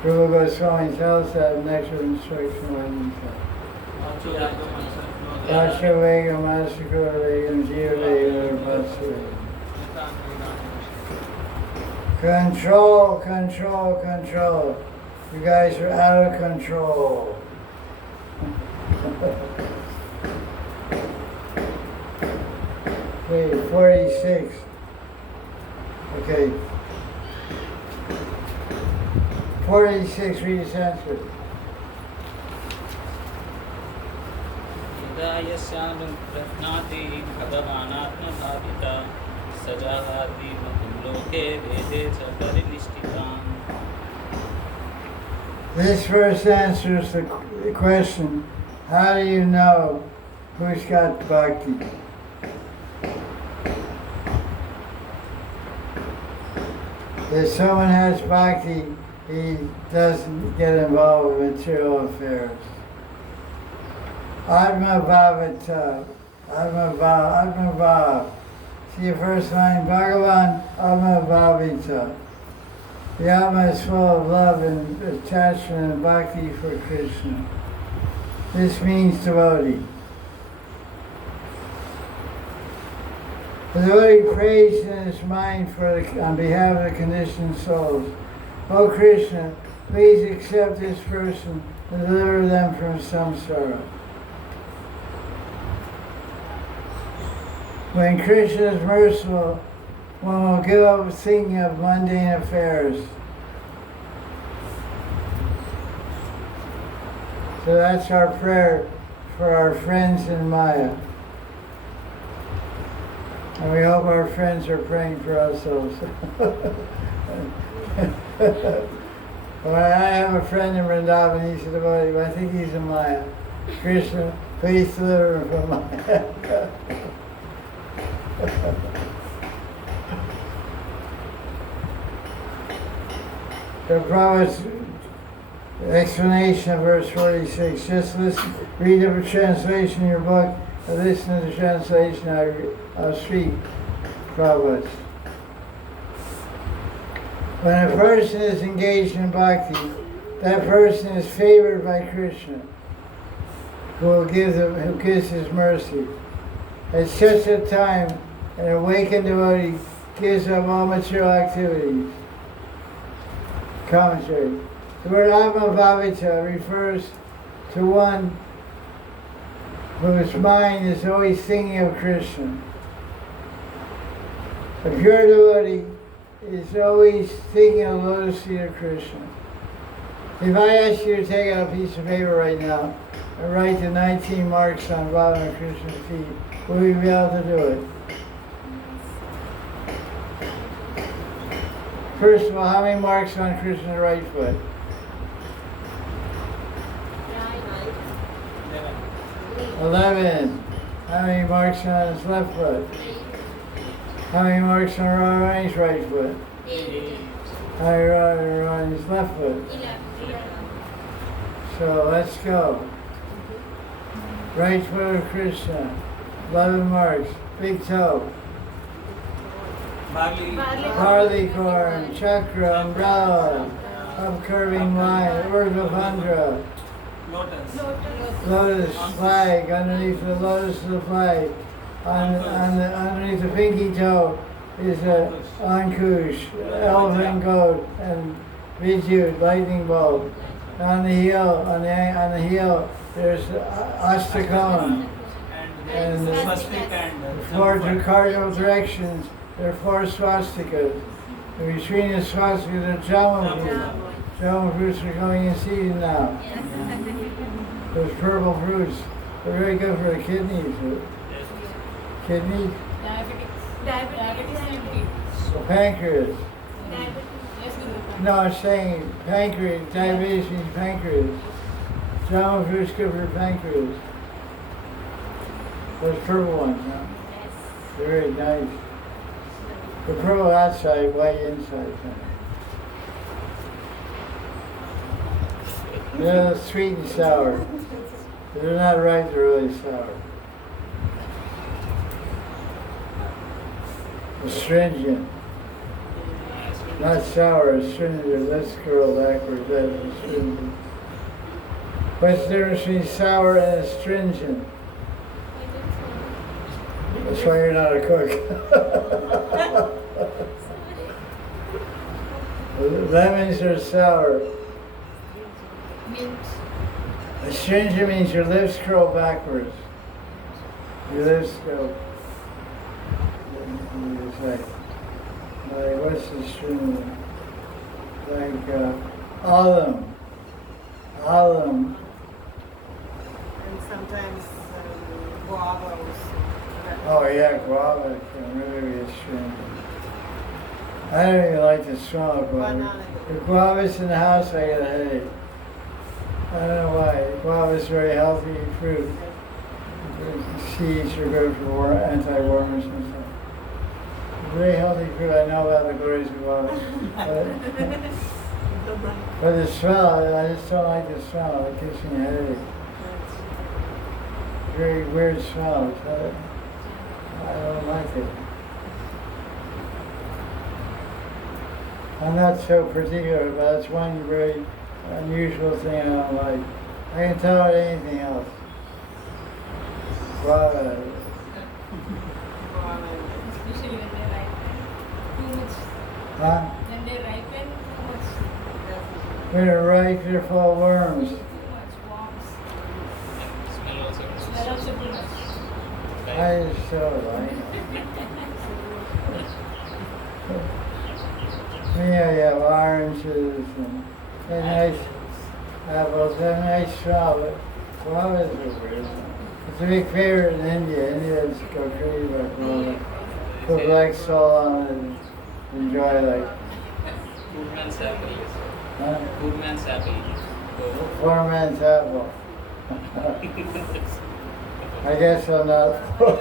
Rupa Goswami tells that next instruction when he said, Dasha Vega Masakura Vegam Jiva Vega Vasura. Control, control, control. You guys are out of control. Okay, 46. Okay. 46, read the Sanskrit. Yasyanum prajnati bhagavanatma bhavita सजाहाति मकुं लोके देहे च परिनिष्ठिताम्. This verse answers the question, how do you know who's got bhakti? If someone has bhakti, he doesn't get involved with material affairs. Atma Bhavata, Atma Bhav. See the first line, Bhagavan Atma Bhavita. The Atma is full of love and attachment and bhakti for Krishna. This means devotee. The devotee prays in his mind on behalf of the conditioned souls. O Krishna, please accept this person and deliver them from samsara. When Krishna is merciful, one will give up thinking of mundane affairs. So that's our prayer for our friends in Maya. And we hope our friends are praying for us also. Well, I have a friend in Vrindavan, he's a devotee, but I think he's in Maya. Krishna, please deliver him from Maya. The Prabhupada's explanation of verse 46, just listen, read the translation in your book, and listen to the translation I'll speak, Prabhupada. When a person is engaged in bhakti, that person is favored by Krishna, who gives his mercy. At such a time, an awakened devotee gives up all material activities. Commentary. The word Atma Bhavita refers to one whose mind is always thinking of Krishna. A pure devotee is always thinking of the lotus feet of Krishna. If I ask you to take out a piece of paper right now and write the 19 marks on the bottom of Krishna's feet, will you be able to do it? First of all, how many marks on Krishna's right foot? 11. How many marks on his left foot? How many marks on Radharani's right foot? 8. How many on his left foot? 11. So let's go. Right foot of Krishna, 11 marks. Big toe, barley corn, chakra, umbrella, upcurving line, urdhvandra, lotus flag, underneath the lotus of the flag. Underneath the pinky toe is a ankush, elephant goat, and vidyut, lightning bolt. On the heel, there's astakam. And four cardinal directions, there are 4 swastikas. And between the swastikas are jama fruits. Jama fruits are going in season now. Those purple fruits are very good for the kidneys. Kidneys? Diabetes. Pancreas. Yes, No, I'm saying pancreas. Diabetes means pancreas. Jama fruits good for pancreas. Those purple ones, huh? They're very nice. The purple outside, white inside. They're sweet and sour. If they're not ripe, they're really sour. Astringent. Not sour, astringent. Let's scroll backwards. That's astringent. What's the difference between sour and astringent? That's why you're not a cook. Lemons are sour. Mint. Astringent means your lips curl backwards. Your lips go. Like what's astringent? Like alum. And sometimes guavas, Oh yeah, guava can really be a strange. I don't even like the smell of guava. Banana. If guava's in the house, I get a headache. I don't know why. Guava is very healthy fruit. The seeds are good for anti-worms and stuff. Very healthy fruit. I know about the glories of guava. But the smell, I just don't like the smell. It gives me a headache. Very weird smell. I don't like it. I'm not so particular, but it's one very unusual thing I don't like. I can tell it anything else. Guava. Especially when they ripen. Too much. Huh? When they ripen, too much. When they're ripe, they're full of worms. Too much worms. Smell also. Smell also too much. I just don't like it. Yeah, you have oranges and nice apples, they have a nice smell, but guavas are weird. It's a big favorite in India. Indians go crazy about guava. Put black salt on it and enjoy like, Poor man's apple. huh? Poor man's apple. Poor man's apple. I guess I'm not poor.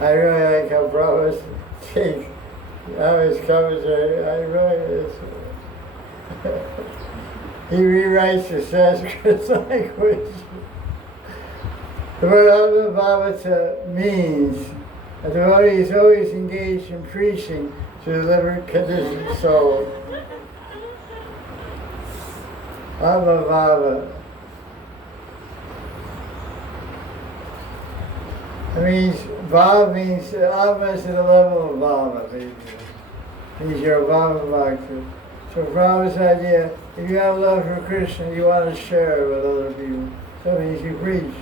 I really like how Brahma's take how his commentary. I really he rewrites the Sanskrit language. The word Bhagavatam means a devotee is always engaged in preaching to the delivered conditioned soul. Bhava. It means Bhava means Atma is at the level of Bhava, basically. Means you're Bhava Bhakti. So Brahma's idea, if you have love for Krishna, you want to share it with other people. So it means you preach.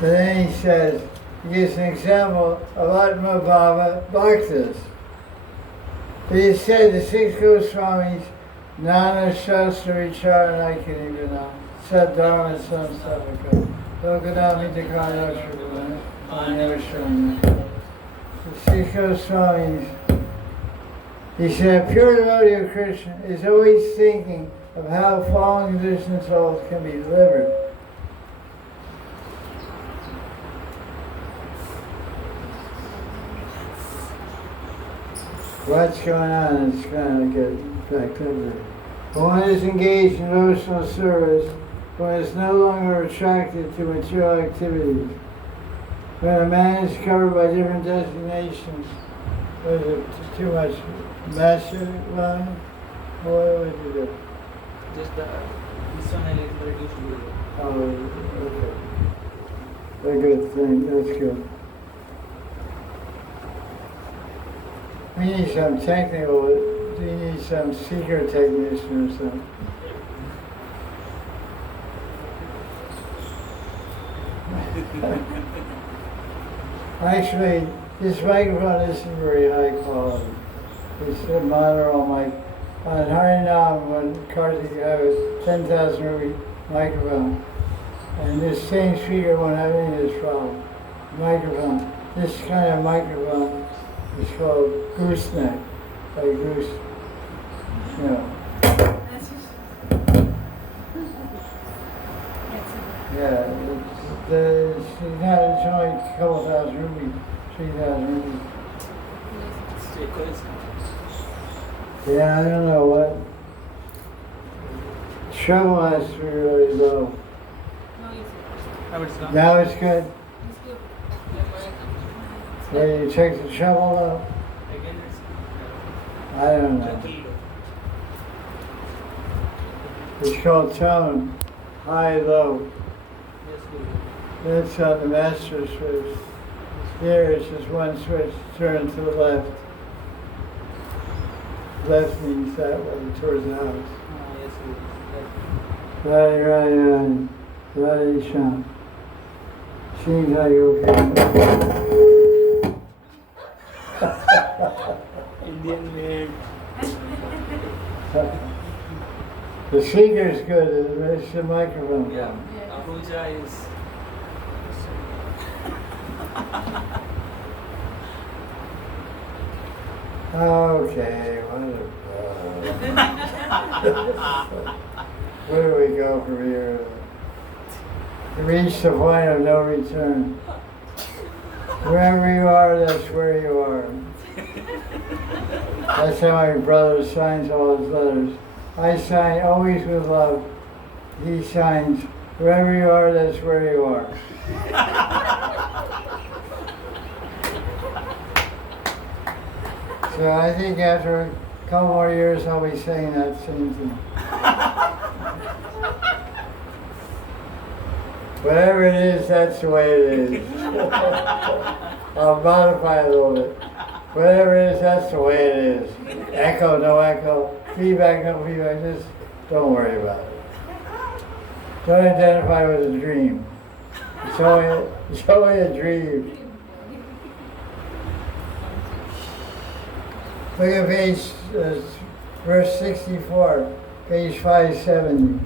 So then he says, he gives an example of Atma Bhava Bhaktas. He said the six Goswamis, Nana Shastra Vicharana Kirivana, Saddharma Samsavaka, Logadami Dekana Shrivana, Anavashrana. The six Goswamis, he said, a pure devotee of Krishna is always thinking of how fallen conditioned souls can be delivered. What's going on? It's going to get back over. When one is engaged in devotional service, one is no longer attracted to material activities. When a man is covered by different designations, was it too much master line? What would you do? Just this one I little reduced to it. Oh, okay. Very good thing. That's good. We need some technical, we need some secret technician or something. Actually, this microphone isn't very high quality. It's a monaural mic. On Harinam, when Kartik had a 10,000 rupee microphone, and this same speaker won't have any of this problem. Microphone, this kind of microphone, it's called gooseneck, like goose, you know. That's just. Yeah, it's only a couple thousand rupees, 3,000 rupees. Stay quiet. Yeah, I don't know what. Treble has to be really low. No, it's It's gone. Now it's good. good. When you take the treble low, Again it's I don't know. gentle low. It's called tone, high, low. Yes, good. That's on the master switch. Here it's just one switch, turn to the left. Left means that way, towards the house. Yes, good. Right. Radhe Shyam. Seems like okay. Indian made. The speaker's good, it's the microphone. Yeah. Yeah. Anuja is. Okay, where do we go from here? To reach the point of no return. Wherever you are, that's where you are. That's how my brother signs all his letters. I sign always with love. He signs, wherever you are, that's where you are. So I think after a couple more years, I'll be saying that same thing. Whatever it is, that's the way it is. I'll modify it a little bit. Whatever it is, that's the way it is. Echo, no echo. Feedback, no feedback. Just don't worry about it. Don't identify with a dream. It's only a dream. Look at page, verse 64, page 570.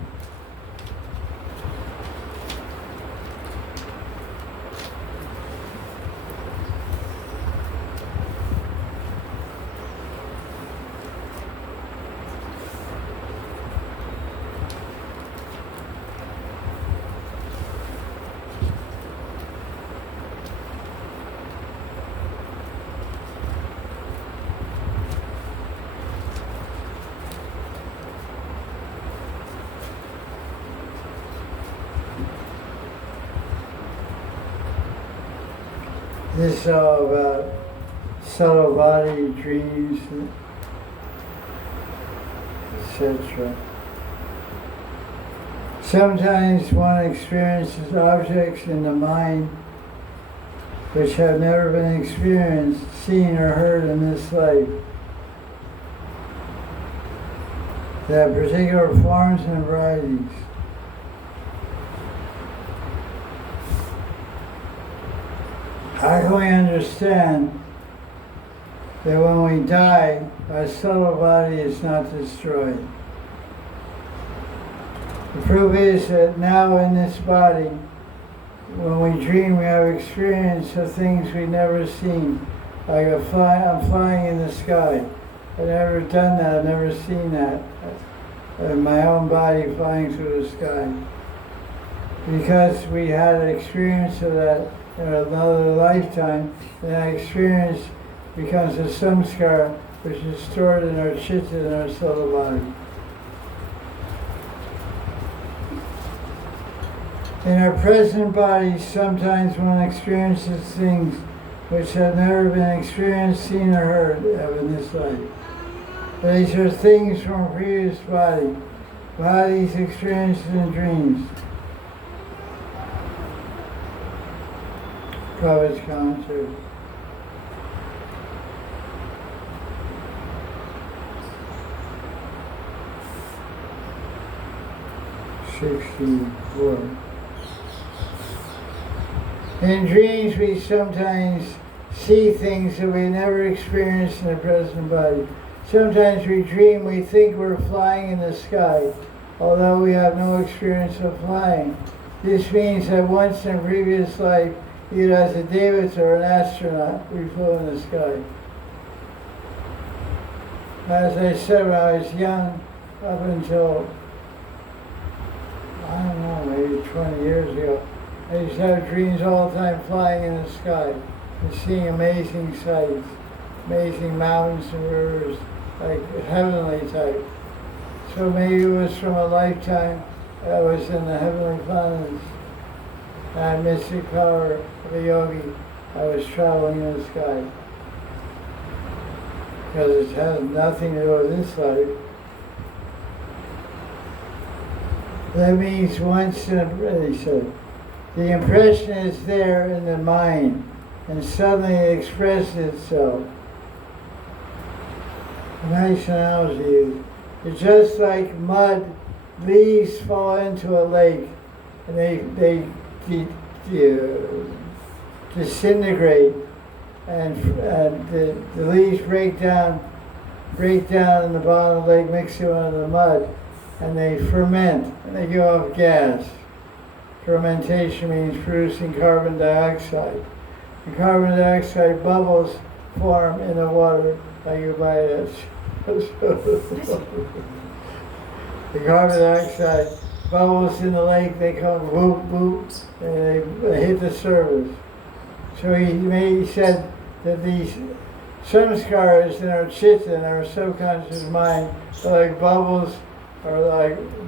This is all about subtle body, dreams, etc. Sometimes one experiences objects in the mind which have never been experienced, seen, or heard in this life. They have particular forms and varieties. How can we understand that when we die, our subtle body is not destroyed? The proof is that now in this body, when we dream, we have experience of things we've never seen. Like I'm flying in the sky. I've never done that, I've never seen that. My own body flying through the sky. Because we had an experience of that in another lifetime, and that experience becomes a samskara, which is stored in our chitta, in our subtle body. In our present body, sometimes one experiences things which have never been experienced, seen, or heard of in this life. But these are things from a previous body, bodies, experiences, and dreams. Prabhupada's commentary. In dreams, we sometimes see things that we never experienced in the present body. Sometimes we dream, we think we're flying in the sky, although we have no experience of flying. This means that once in a previous life, either as a devata or an astronaut, we flew in the sky. As I said, when I was young, up until, I don't know, maybe 20 years ago, I used to have dreams all the time flying in the sky and seeing amazing sights, amazing mountains and rivers, like heavenly type. So maybe it was from a lifetime I was in the heavenly planets. I had mystic power of a yogi. I was traveling in the sky. Because it has nothing to do with this life. That means once in a, he said, the impression is there in the mind, and suddenly it expresses itself. A nice analogy. It's just like mud, leaves fall into a lake, and they disintegrate, and the leaves break down in the bottom of the lake, mix it with the mud, and they ferment, and they give off gas. Fermentation means producing carbon dioxide. The carbon dioxide bubbles form in the water, like you buy it. The carbon dioxide bubbles in the lake, they come whoop, whoop, and they hit the surface. So he said that these samskaras in our chitta, in our subconscious mind, are like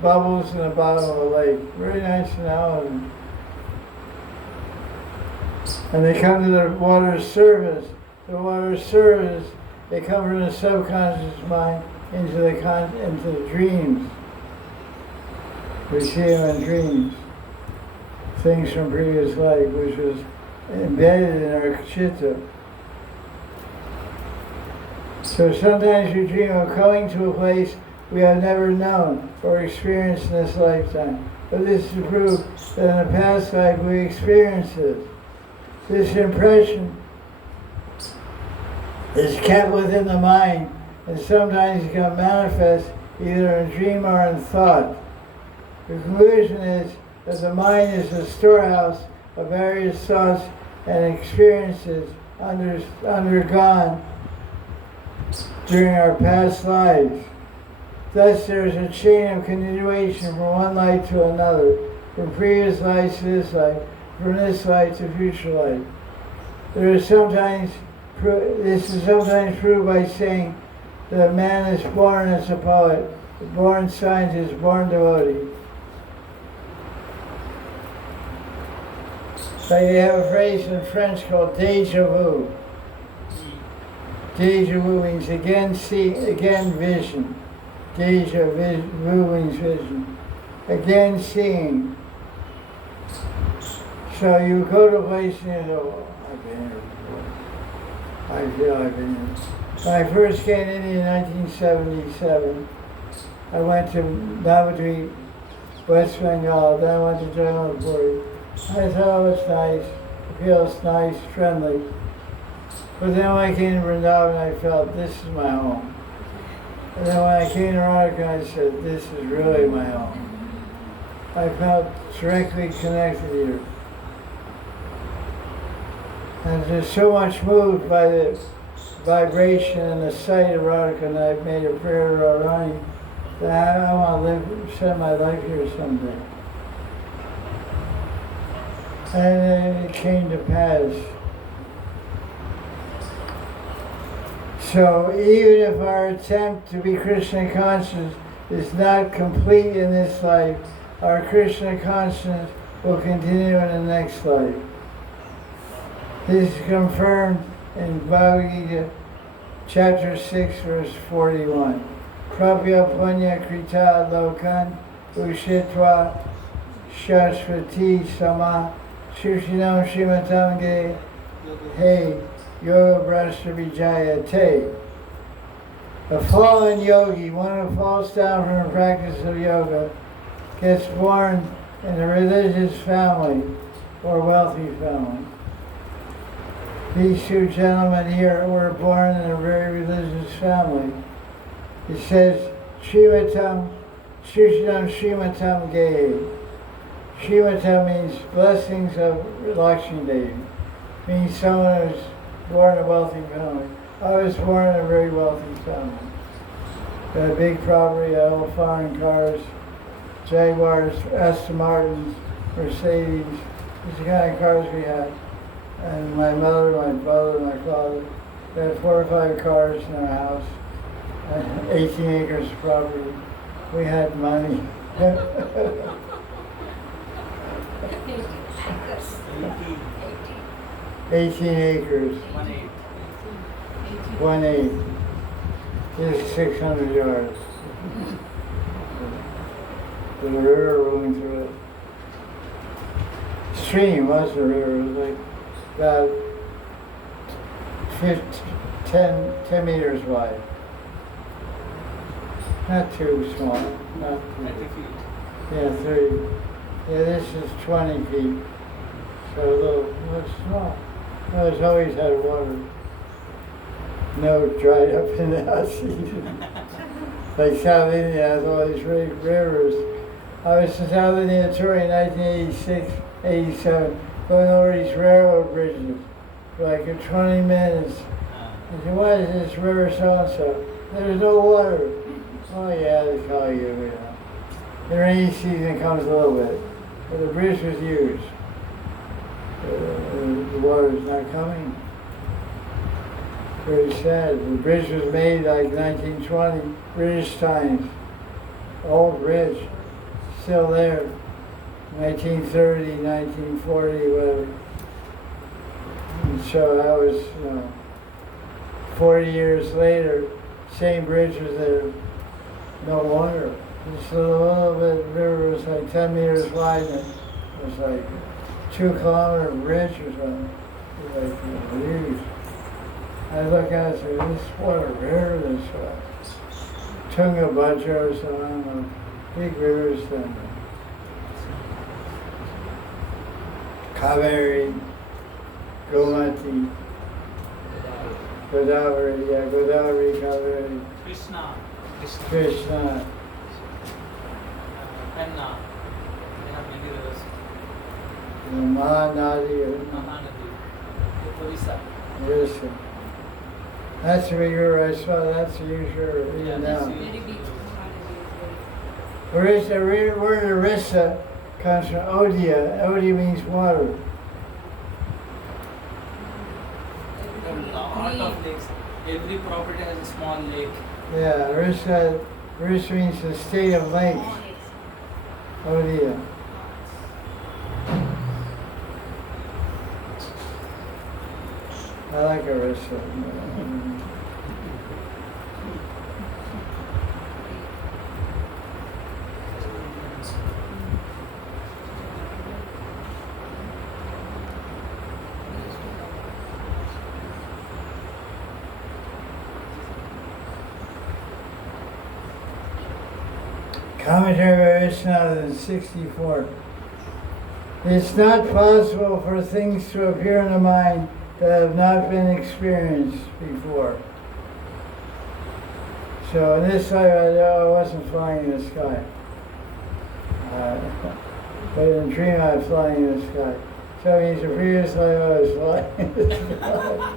bubbles in the bottom of a lake. Very nice analogy. And they come to the water's surface. The water's surface, they come from the subconscious mind into the dreams. We see them in dreams. Things from previous life, which was embedded in our chitta. So sometimes we dream of coming to a place we have never known or experienced in this lifetime. But this is to prove that in a past life we experienced it. This impression is kept within the mind and sometimes it can manifest either in dream or in thought. The conclusion is that the mind is a storehouse of various thoughts and experiences undergone during our past lives. Thus there is a chain of continuation from one life to another, from previous life to this life, from this life to future life. This is sometimes proved by saying that a man is born as a poet, born scientist, born devotee. They have a phrase in French called déjà vu. Déjà vu means again vision. Déjà vu means vision. Again seeing. So you go to a place and you go, oh, I've been here before. I feel I've been here. When I first came to India in 1977, I went to Babaji, West Bengal, then I went to Jaipur. I thought, oh, it's nice, it feels nice, friendly. But then when I came to Vrindavan, I felt, this is my home. And then when I came to Radhika, I said, this is really my home. I felt directly connected here. And just so much moved by the vibration and the sight of Radhika, and I've made a prayer to Radharani that I want to spend my life here someday. And it came to pass. So even if our attempt to be Krishna conscious is not complete in this life, our Krishna consciousness will continue in the next life. This is confirmed in Bhagavad Gita, chapter 6, verse 41. Prabhya punya krita lokan ushitva shashvati sama shushinam shimatam ge hey yoga brashta vijaya te. A fallen yogi, one who falls down from the practice of yoga, gets born in a religious family or wealthy family. These two gentlemen here were born in a very religious family. It says, Shrimatam, Shushinam Shrimatam Gehe. Shrimatam means blessings of Lakshmi Devi. Means someone who's born in a wealthy family. I was born in a very wealthy family. Got a big property, all foreign cars, Jaguars, Aston Martins, Mercedes. These are the kind of cars we had. And my mother, my brother, my father, we had 4 or 5 cars in our house, and 18 acres of property. We had money. 18 acres. 1/8. Just 600 yards. With a river rolling through it. Stream was the river. It was like about 10 meters wide. Not too small. Not 30 feet. yeah, 30. Yeah, this is 20 feet. So a little small. No, it's always had water. No dried up in the season. Like South India has all these rivers. I was in South India tour in 1986, 87, going over these railroad bridges for like 20 minutes. I said, what is this river so-and-so? There's no water. Oh yeah, they call you, you know. The rainy season comes a little bit, but the bridge was used. The water's not coming. Very sad. The bridge was made like 1920, British times. Old bridge, still there. 1930, 1940, whatever. And so that was, 40 years later, same bridge was there. No water. Just a little bit, the river was like 10 meters wide, and it was like 2-kilometer bridge or something. It was like huge. I look at it and say, this water river, this Tungabhadra or something, big rivers, and Kaveri, Gomati, Godavari, Kaveri, Krishna. Krishna. Penna. They have many rivers. Mahanidhi, Mahanidhi. Orissa. Orissa. That's a big river. I saw that's a huge river even now. Very big. Orissa, word Orissa comes from Odia. Odia means water. There are a lot of lakes. Every property has a small lake. Yeah, Orissa means the state of lakes. Odia. I like Orissa. Commentary by Vishnada 64. It's not possible for things to appear in the mind that have not been experienced before. So in this life, I wasn't flying in the sky. But in the dream, I was flying in the sky. So it means the previous life, I was flying in the sky.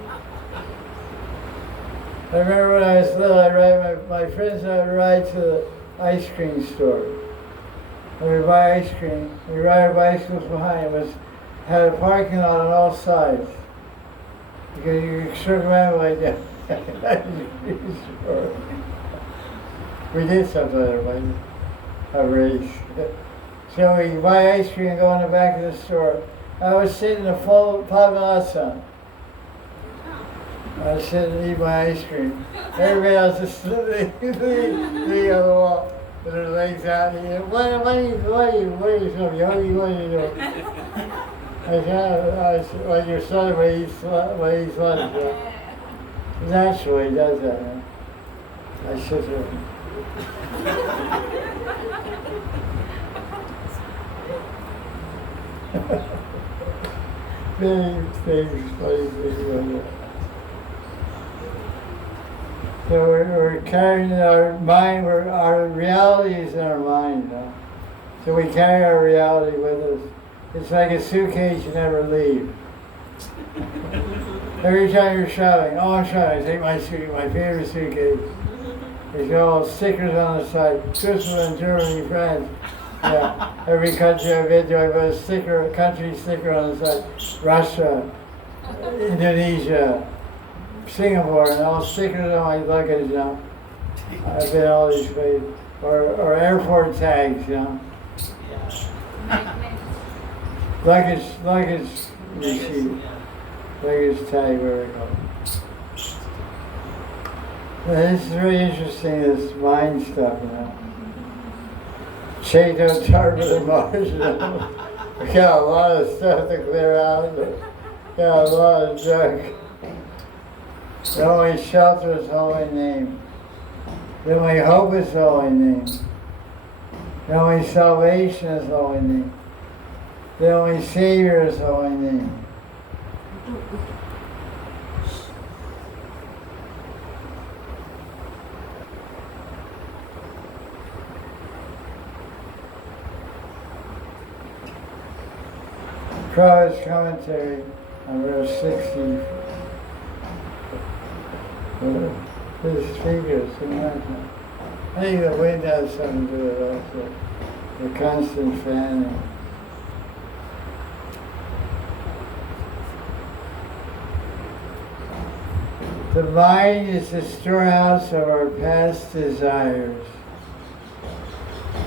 I remember when I was little, my friends and I would ride to the ice cream store. We would buy ice cream. We ride our bicycles behind. Had a parking lot on all sides. Because you could circumambulate down. We did something like a race. So we buy ice cream and go in the back of the store. I was sitting in the full parking sun. I was sitting and eating my ice cream. Everybody else is sitting on the wall with their legs out. And what are you doing? I said, well, your son, when he's lunch. Naturally, he does that. Man. I sit there. Many things, funny things like that. So we're carrying our mind, our reality is in our mind. So we carry our reality with us. It's like a suitcase you never leave. Every time you're shopping, I'm shopping, I take my favorite suitcase. There's all stickers on the side. Switzerland, Germany, France. Yeah. Every country I've been to, I put a sticker, a country sticker on the side. Russia, Indonesia, Singapore, and all stickers on my luggage now. I've been all these places. Or airport tags, Luggage receipt. Luggage tag, where we go. This is really interesting, this mind stuff, Chato, Tarpon, Mars, We got a lot of stuff to clear out. Got a lot of junk. The only shelter is holy name. The only hope is holy name. The only salvation is holy name. The only Savior is holy name. Prabhupada's commentary on verse 60. His figures, imagine. I think the wind has something to do with it also. The constant fanning. The mind is the storehouse of our past desires.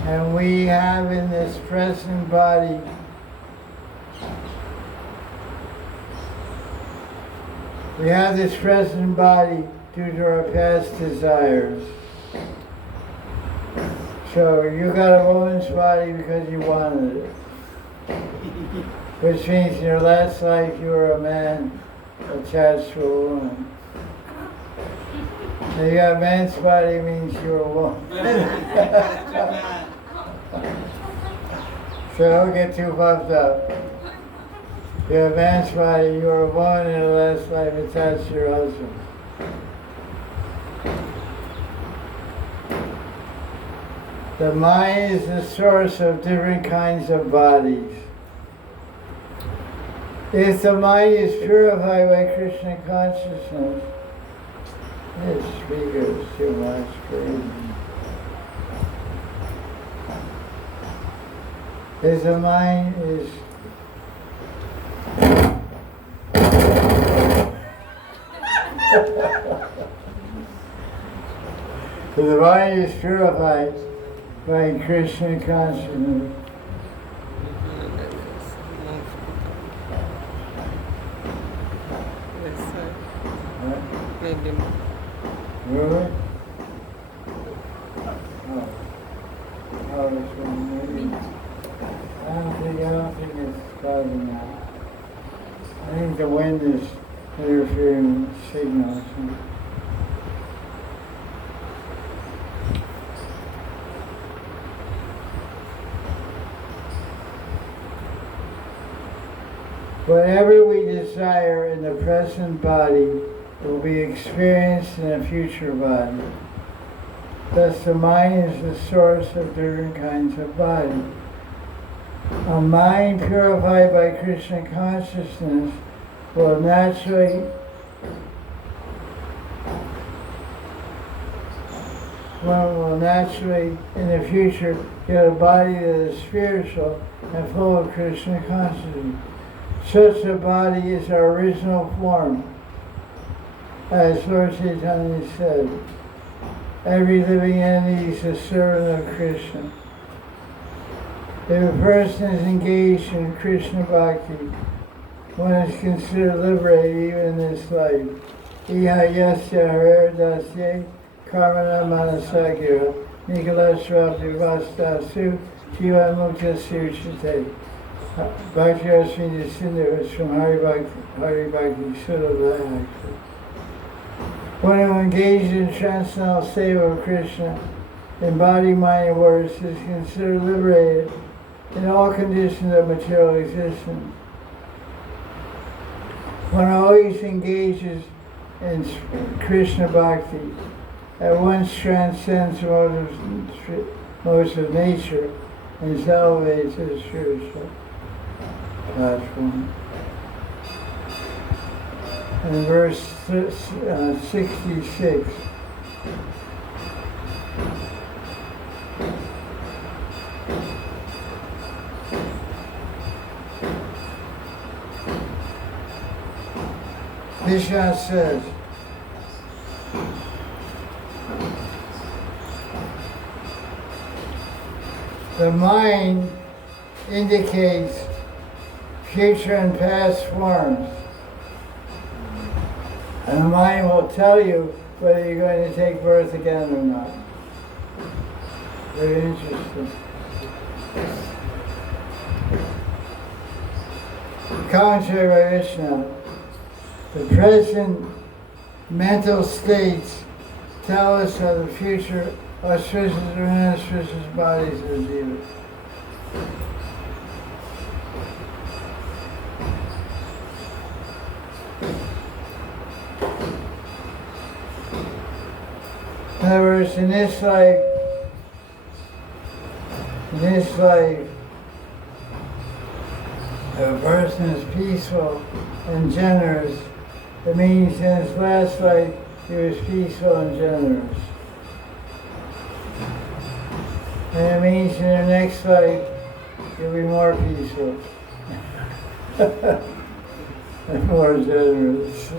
And we have in this present body due to our past desires. So you got a woman's body because you wanted it. Which means in your last life you were a man attached to a woman. And you got a man's body means you're a woman. So don't get too puffed up. You're a man's body, you're a woman in the last life attached to your husband. The mind is the source of different kinds of bodies. If the mind is purified by Krishna consciousness, this speaker is too much crazy. If the mind is if the mind is purified by Krishna consciousness, really? Oh, this one maybe. I don't think it's causing that. I think the wind is interfering with signals. Whatever we desire in the present body will be experienced in a future body. Thus the mind is the source of different kinds of body. A mind purified by Krishna consciousness will naturally in the future get a body that is spiritual and full of Krishna consciousness. Such a body is our original form. As Lord Chaitanya said, every living entity is a servant of Krishna. If a person is engaged in Krishna Bhakti, one is considered liberated even in this life. Iha yasya harer dasye karmana manasagira nikalashvabdi vastasu jiva mukta suchate. Bhakti Rasmini Sindhu is from Hari Bhakti Sudha. One who engages in transcendental seva of Krishna in body, mind, and words is considered liberated in all conditions of material existence. One always engages in Krishna Bhakti at once transcends modes of nature and is elevated to the spiritual platform. In verse 66, Vishnu says, the mind indicates future and past forms. And the mind will tell you whether you're going to take birth again or not. Very interesting. Commentary by Vishnu. The present mental states tell us of the future auspicious or inauspicious bodies of Jiva. other words, in this life, if a person is peaceful and generous, it means in his last life he was peaceful and generous. And it means in the next life you'll be more peaceful and more generous.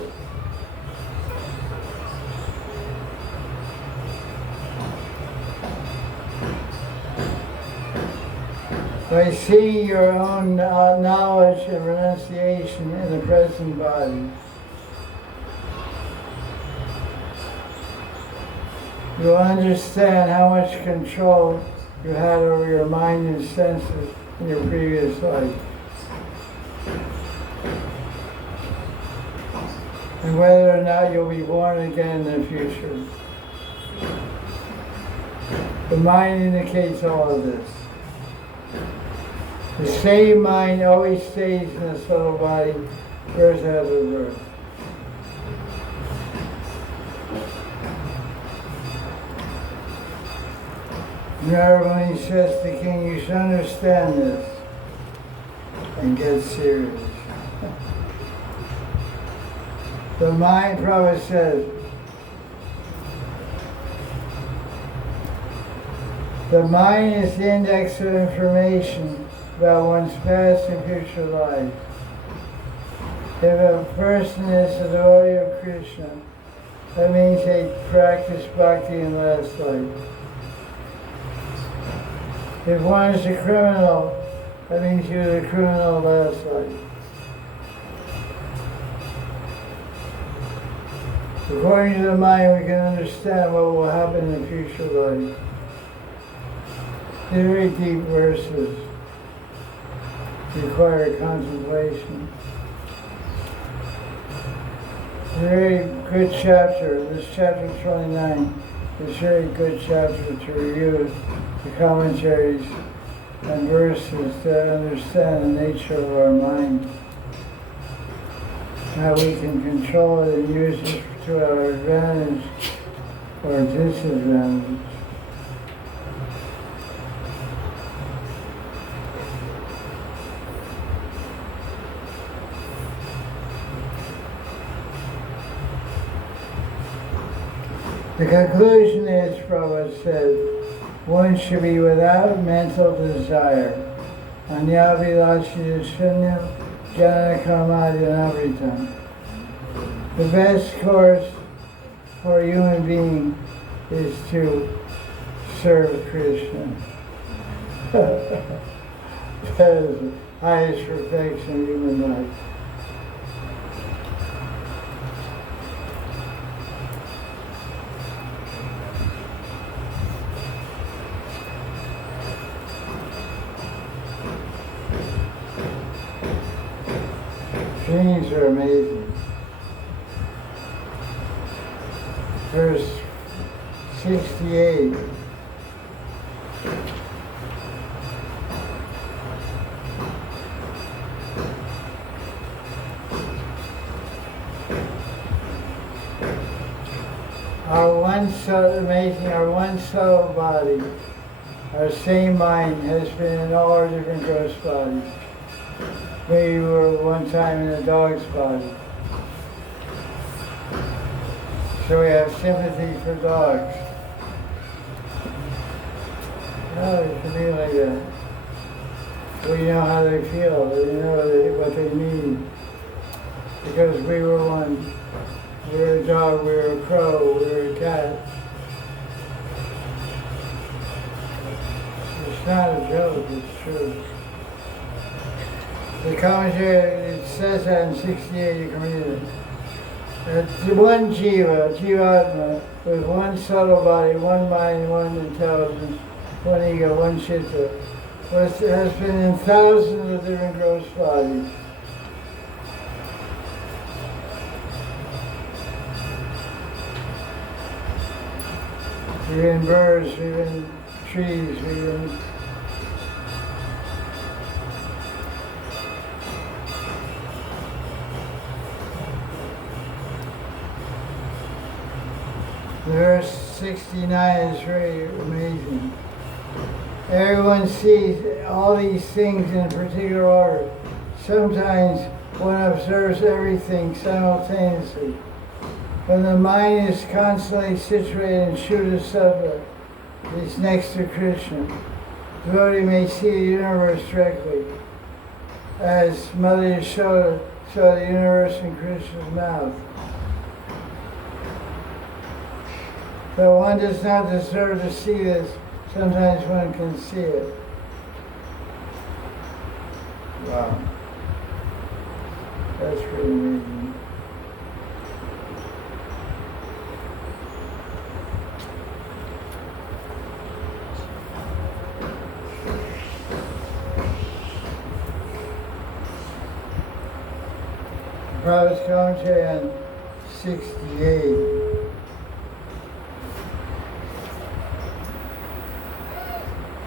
By seeing your own knowledge and renunciation in the present body, you'll understand how much control you had over your mind and senses in your previous life, and whether or not you'll be born again in the future. The mind indicates all of this. The same mind always stays in the subtle body birth after birth. Remember when he says to the king, you should understand this and get serious. The mind, Prabhupada says, the mind is the index of information about one's past and future life. If a person is a devotee of Krishna, that means they practiced bhakti in last life. If one is a criminal, that means he was a criminal last life. According to the mind, we can understand what will happen in the future life. They're very deep verses. Require contemplation. A very good chapter. This chapter 29 is a very good chapter to review the commentaries and verses to understand the nature of our mind, how we can control it and use it to our advantage or disadvantage. The conclusion is, Prabhupada said, one should be without mental desire. Anyavilashi shunya jnana karmadyanavritam. The best course for a human being is to serve Krishna. That is the highest perfection of human life. Dreams are amazing. Verse 68. Our one subtle body, our same mind has been in all our different gross bodies. We were one time in a dog's body. So we have sympathy for dogs. No, it should be like that. We know how they feel, we know what they need. Because we were one. We were a dog, we were a crow, we were a cat. It's not a joke, it's true. The commentary, it says that in 68, you can read it. That one Jivatma, with one subtle body, one mind, one intelligence, one ego, one chitta, has been in thousands of different gross bodies. We've been birds, we've been trees, we've been... Verse 69 is very amazing. Everyone sees all these things in a particular order. Sometimes one observes everything simultaneously. When the mind is constantly situated in Shuddha Sattva, is next to Krishna, the devotee may see the universe directly, as Mother Yashoda saw the universe in Krishna's mouth. Though one does not deserve to see this, sometimes one can see it. Wow. That's pretty amazing. Prabhupada's commentary on 68.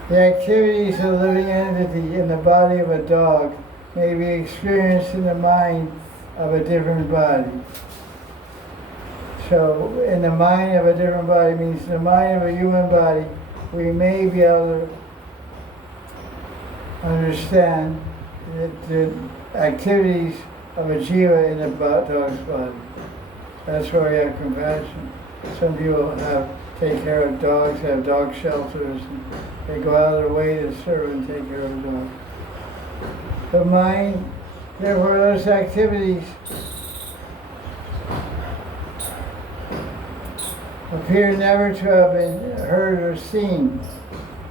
The activities of a living entity in the body of a dog may be experienced in the mind of a different body. So, in the mind of a different body means in the mind of a human body, we may be able to understand the activities of a jiva in a dog's body. That's why we have compassion. Some people take care of dogs, have dog shelters, and they go out of their way to serve and take care of dogs. The mind, therefore, those activities appear never to have been heard or seen.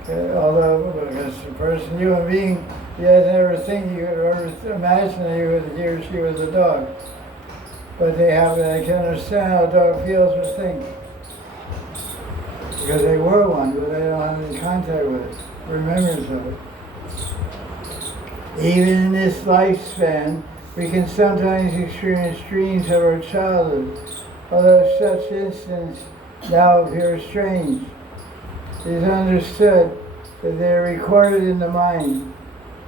Although, because the person, human being, he doesn't ever think or imagine that he or she was a dog. But they can understand how a dog feels or thinks. Because they were one, but they don't have any contact with it, remembrance of it. Even in this lifespan, we can sometimes experience dreams of our childhood, although such incidents now appear strange. It is understood that they are recorded in the mind.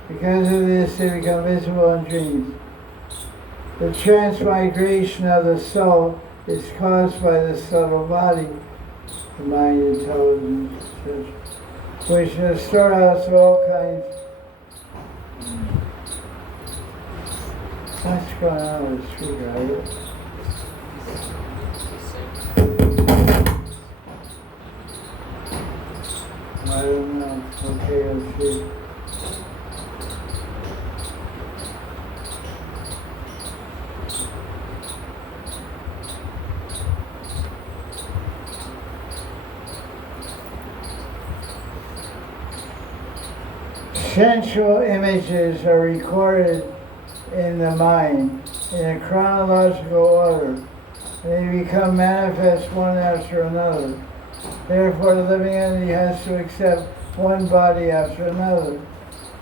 Because of this, they become visible in dreams. The transmigration of the soul is caused by the subtle body, the mind, intelligence, etc., which is a storehouse of all kinds. What's going on with the speaker? I don't know. Okay, let's see. Sensual images are recorded in the mind in a chronological order. They become manifest one after another. Therefore, the living entity has to accept one body after another.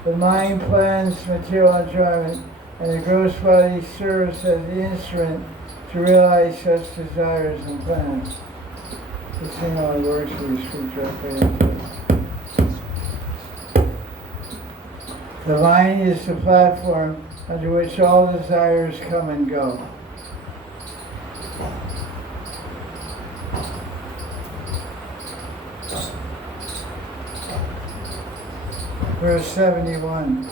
The mind plans material enjoyment, and the gross body serves as the instrument to realize such desires and plans. This thing only works when you speak directly into it. The mind is the platform under which all desires come and go. Verse 71.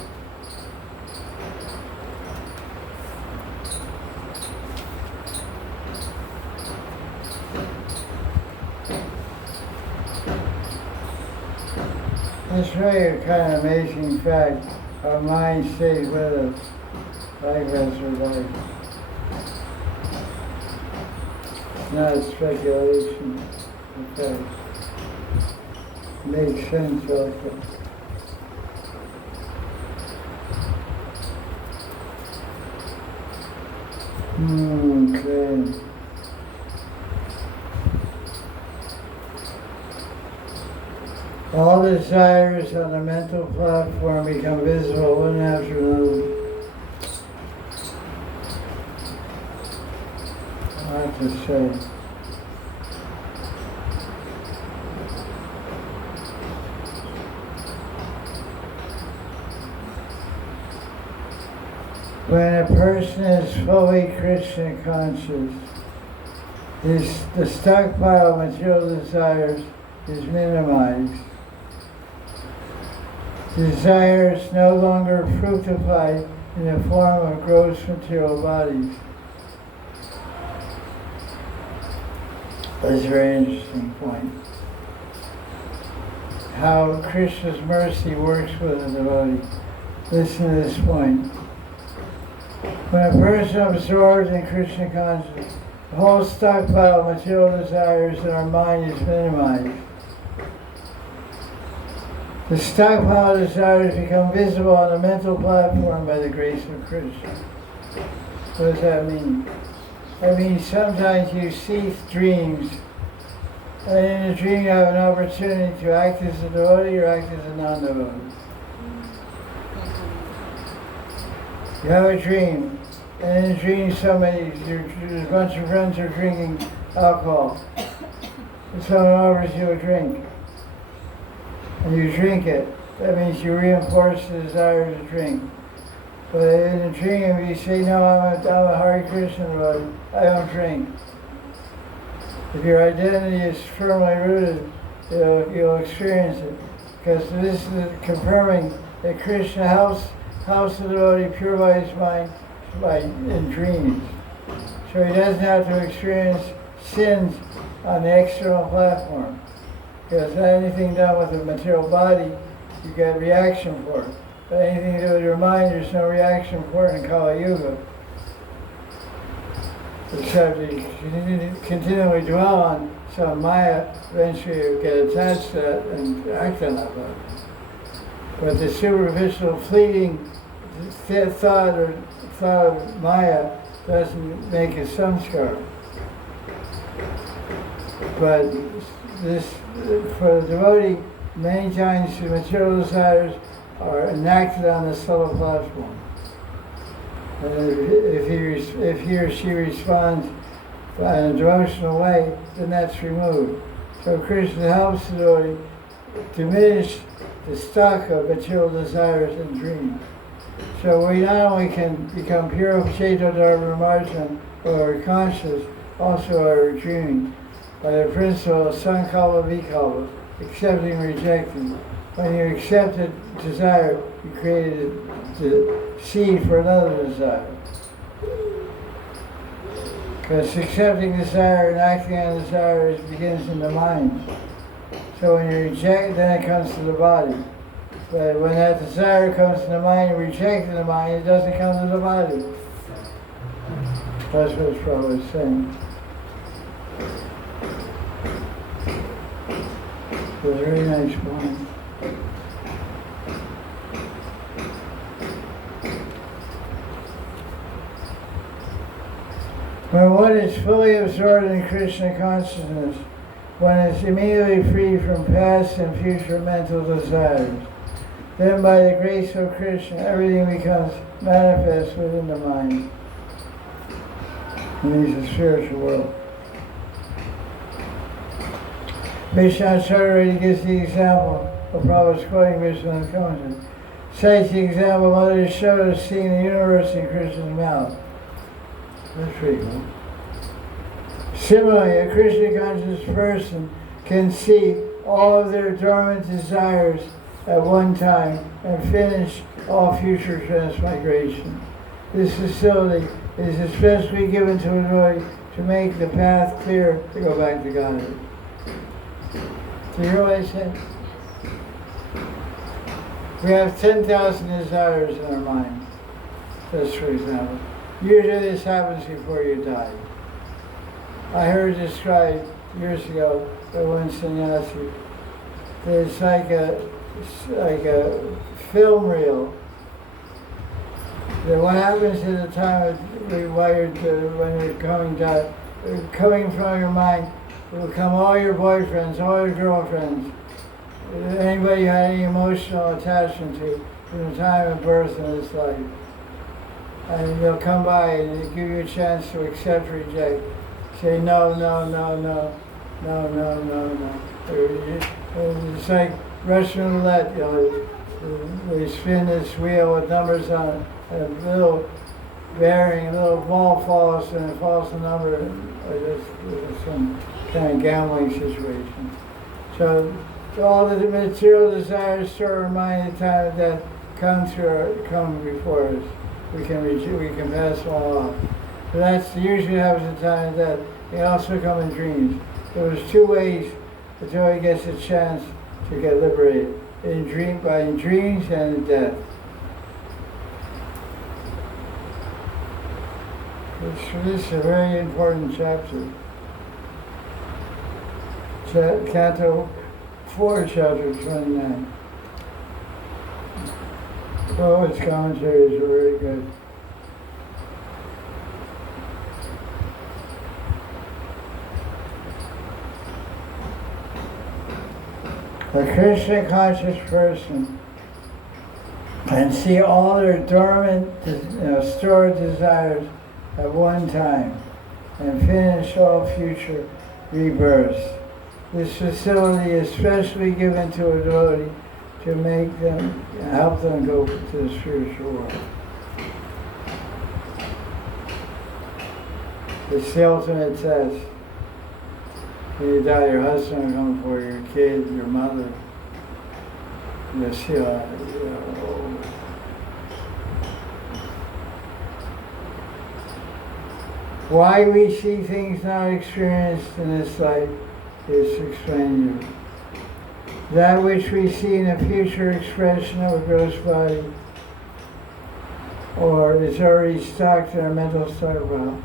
It's really a kind of amazing fact. Our mind stays with us like rest of life. Not speculation. Okay. Makes sense also. Okay. All desires on the mental platform become visible one after another. Hard to say. When a person is fully Krishna conscious, The stockpile of material desires is minimized. Desires no longer fructify in the form of gross material bodies. That's a very interesting point. How Krishna's mercy works with a devotee. Listen to this point. When a person absorbs in Krishna consciousness, the whole stockpile of material desires in our mind is minimized. The stockpile of desires become visible on the mental platform by the grace of Krishna. What does that mean? That means sometimes you see dreams, and in a dream you have an opportunity to act as a devotee or act as a non-devotee. You have a dream, and in a dream there's a bunch of friends are drinking alcohol, and someone offers you a drink, and you drink it. That means you reinforce the desire to drink. But in a dream, if you say, no, I'm a Hare Krishna devotee, I don't drink. If your identity is firmly rooted, you'll experience it. Because this is confirming that Krishna helps the devotee purify his mind in dreams. So he doesn't have to experience sins on the external platform. Because anything done with the material body, you get reaction for it. But anything to do with your mind, there's no reaction for it in Kali Yuga. Except you continually dwell on some Maya, eventually you get attached to that and act on that level. But the superficial fleeting thought of Maya doesn't make a samskara. But this, for the devotee, many times the material desires are enacted on the subtle platform. And if he or she responds in a devotional way, then that's removed. So Krishna helps the devotee diminish the stock of material desires and dreams. So we not only can become pure Chaitanya Dharma Marjan, or conscious, also are dreaming by the principle of Sankalpa Vikalpa, accepting and rejecting. When you accept a desire, you created the seed for another desire. Because accepting desire and acting on desire begins in the mind. So when you reject, then it comes to the body. But when that desire comes to the mind and rejects in the mind, it doesn't come to the body. That's what Prabhupada is saying. It's a very nice point. When one is fully absorbed in Krishna consciousness, one is immediately free from past and future mental desires. Then by the grace of Krishna, everything becomes manifest within the mind. And he's a spiritual world. Vishnacharya gives the example of Prabhupada's quoting Vishwanath Conscious. Cites the example of Mother Yashoda seeing the universe in Krishna's mouth. That's pretty cool. Similarly, a Krishna conscious person can see all of their dormant desires at one time and finish all future transmigration. This facility is especially given to a devotee to make the path clear to go back to Godhead. Do you hear what I said? We have 10,000 desires in our mind, just for example. Usually this happens before you die. I heard described years ago by one sannyasi that it's like a film reel. That what happens at the time when you're coming down, coming from your mind, will come all your boyfriends, all your girlfriends, anybody you had any emotional attachment to from the time of birth in this life. And they'll come by and they'll give you a chance to accept or reject. Say no, no, no, no, no, no, no, no. It's like Russian roulette, they spin this wheel with numbers on it, and a little varying. A little ball falls and it falls a number, or there's some kind of gambling situation. So all the material desires store our mind at the time of death come before us. We can pass them all off. So that's usually happens at the time of death. They also come in dreams. So there's two ways the Joey gets a chance to get liberated. By dreams and in death. This is a very important chapter. Canto 4, chapter 29. Oh, its commentaries are very good. A Krishna conscious person can see all their dormant, stored desires at one time and finish all future rebirths. This facility is specially given to a devotee to help them go to the spiritual world. It's the ultimate test. When you die, your husband will come for your kid, your mother. You'll see why we see things not experienced in this life is explained here. That which we see in a future expression of a gross body, or is already stocked in our mental stockpile.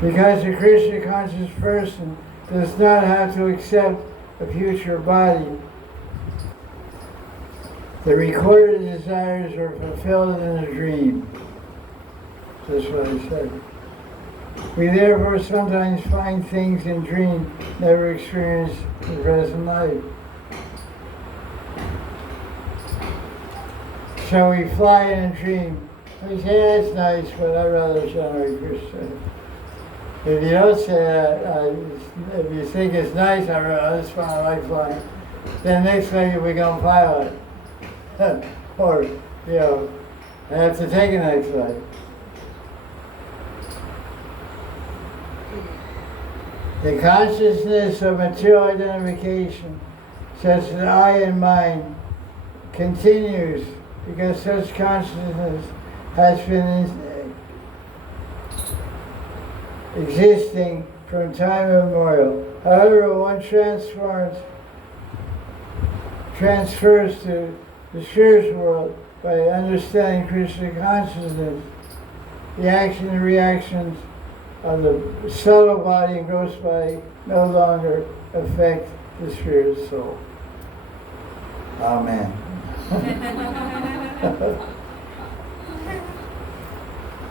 Because a Krishna conscious person does not have to accept a future body, the recorded desires are fulfilled in a dream. That's what I said. We therefore sometimes find things in dreams never experienced in the present life. So we fly in a dream. We say, that's nice, but I'd rather chant Hare Krishna. If you don't say that, if you think it's nice, that's fine, I like flying. Then next thing you become pilot. Or, I have to take a next flight. The consciousness of material identification, such as I and mine, continues because such consciousness has been existing from time immemorial. However, one transfers to the spiritual world by understanding Krishna consciousness. The action and reactions of the subtle body and gross body no longer affect the spirit soul. Amen.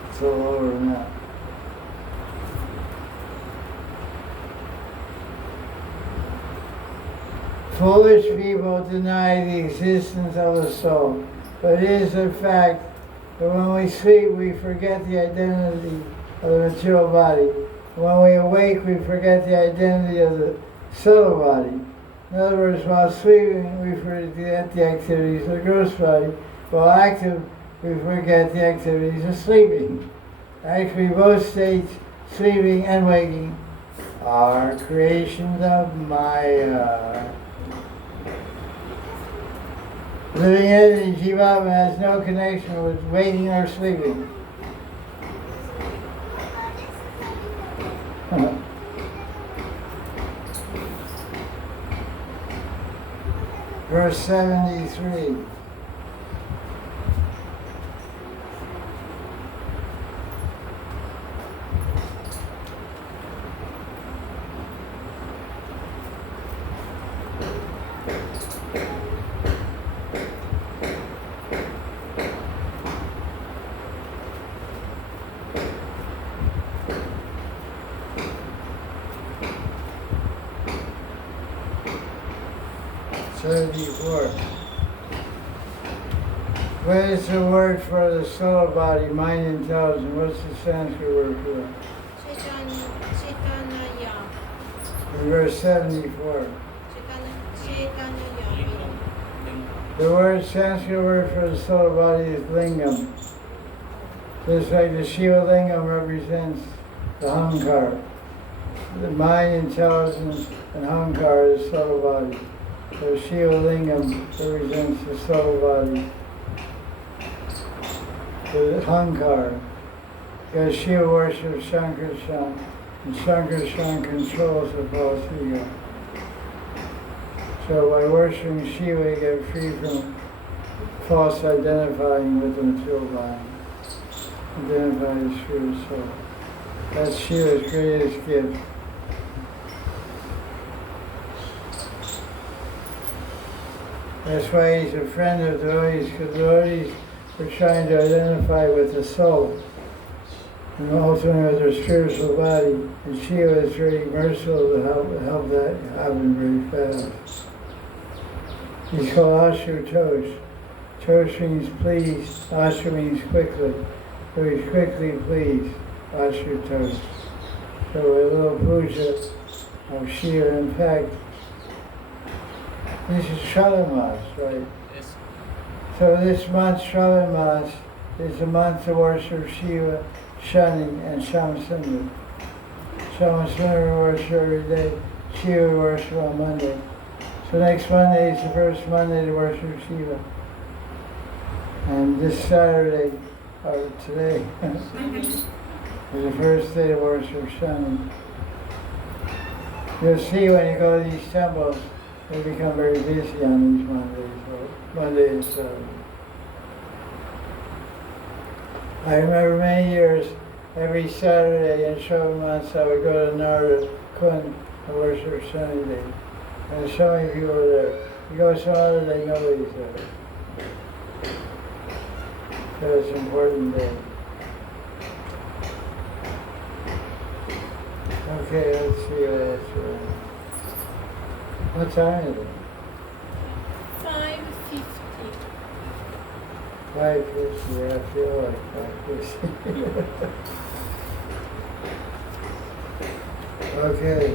It's all over now. Foolish people deny the existence of the soul, but it is a fact that when we sleep we forget the identity of the material body. When we awake we forget the identity of the subtle body. In other words, while sleeping we forget the activities of the gross body. While active we forget the activities of sleeping. Actually, both states, sleeping and waking, are creations of Maya. Living entity Jivama has no connection with waking or sleeping. Verse 73. What is the word for the soul body, mind, intelligence? What's the Sanskrit word for that? In verse 74. The word Sanskrit word for the soul body is lingam. Just like the Shiva Lingam represents the Hankar. The mind, intelligence, and Hankar is subtle body. So Shiva Lingam represents the subtle body. The Hankar. Because Shiva worships Shankarshan, and Shankarshan controls the false ego. So by worshiping Shiva, you get free from false identifying with the material body. Identify as Shiva's soul. That's Shiva's greatest gift. That's why he's a friend of devotees, because devotees are trying to identify with the soul, and ultimately with their spiritual body. And Shiva is very merciful to help that happen very fast. He's called Ashutosh. Tosh means pleased, Ashu means quickly. So he's quickly pleased, Ashutosh. So a little puja of Shiva. In fact, this is Shravan, right? Yes. So this month, Shravan, is a month to worship Shiva, Shani, and Shamasundar. Shamasundar we worship every day. Shiva we worship on Monday. So next Monday is the first Monday to worship Shiva. And this Saturday, or today, is the first day to worship Shani. You'll see when you go to these temples, they become very busy on these Mondays, so Monday and Saturday. I remember many years, every Saturday in Shravan I would go to Narada Kund and worship Shani Day. And there's so many people there. You go some other day, nobody's there. So it's an important day. Okay, let's see what else. What time is it? 5:50. 5:50, I feel like 5:50. Okay,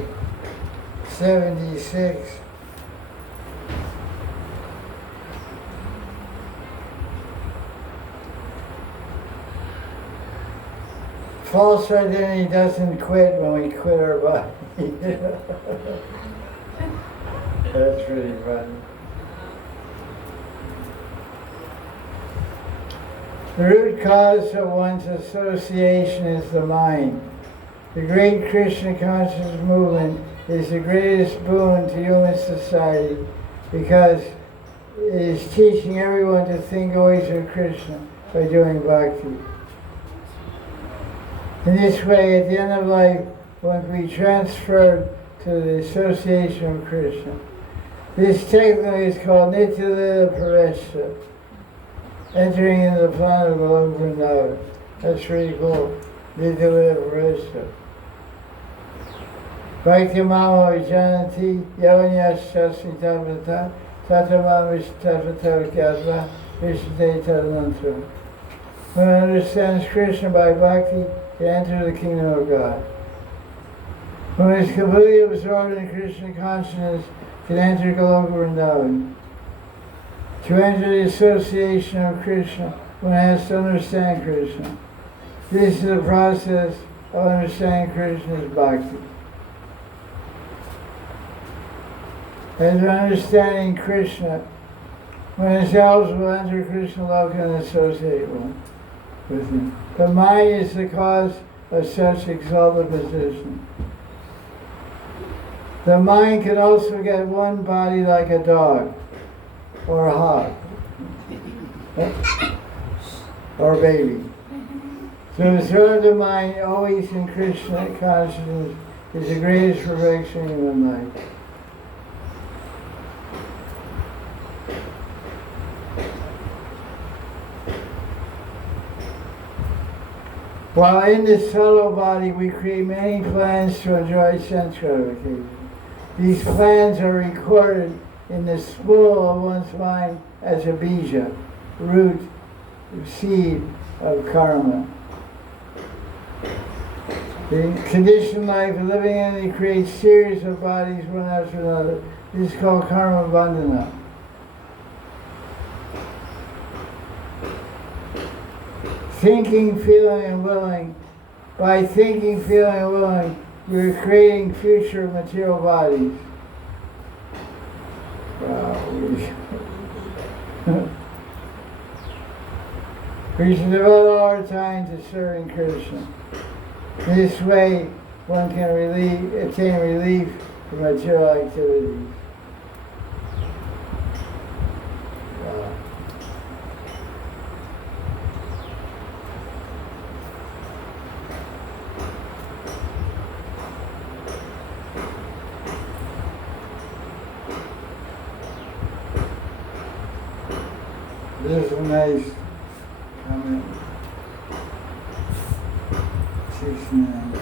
76. False identity doesn't quit when we quit our body. That's really funny. The root cause of one's association is the mind. The great Krishna consciousness movement is the greatest boon to human society because it is teaching everyone to think always of Krishna by doing bhakti. In this way, at the end of life, one can be transferred to the association of Krishna. This technically is called Nityalila Pravesha, entering into the planet of Gopal Vrindavan. That's really cool. Nityalila Pravesha. Bhakti Mama Vijanati Yavanyashasmi Tavata Tatamam Vishtavata Vyatva Vishate Tadanantram. When one understands Krishna by bhakti, he enters the kingdom of God. When one is completely absorbed in Krishna consciousness, he can enter Goloka Vrindavan. To enter the association of Krishna, one has to understand Krishna. This is the process of understanding Krishna's bhakti. As we're understanding Krishna, one is eligible to enter Krishna Loka and associate with him. The mind is the cause of such exalted position. The mind can also get one body like a dog, or a hog, or a baby. So to throw the mind always in Krishna consciousness is the greatest perfection in human life. While in this subtle body, we create many plans to enjoy sense gratification. These plans are recorded in the spool of one's mind as a bija, root, seed of karma. The conditioned life of living entity creates series of bodies one after another. This is called karma bandhana. thinking, feeling, and willing. By thinking, feeling, and willing, we're creating future material bodies. Wow. We should devote all our time to serving Krishna. This way, one can attain relief from material activities. Wow. This is a nice comment. 69.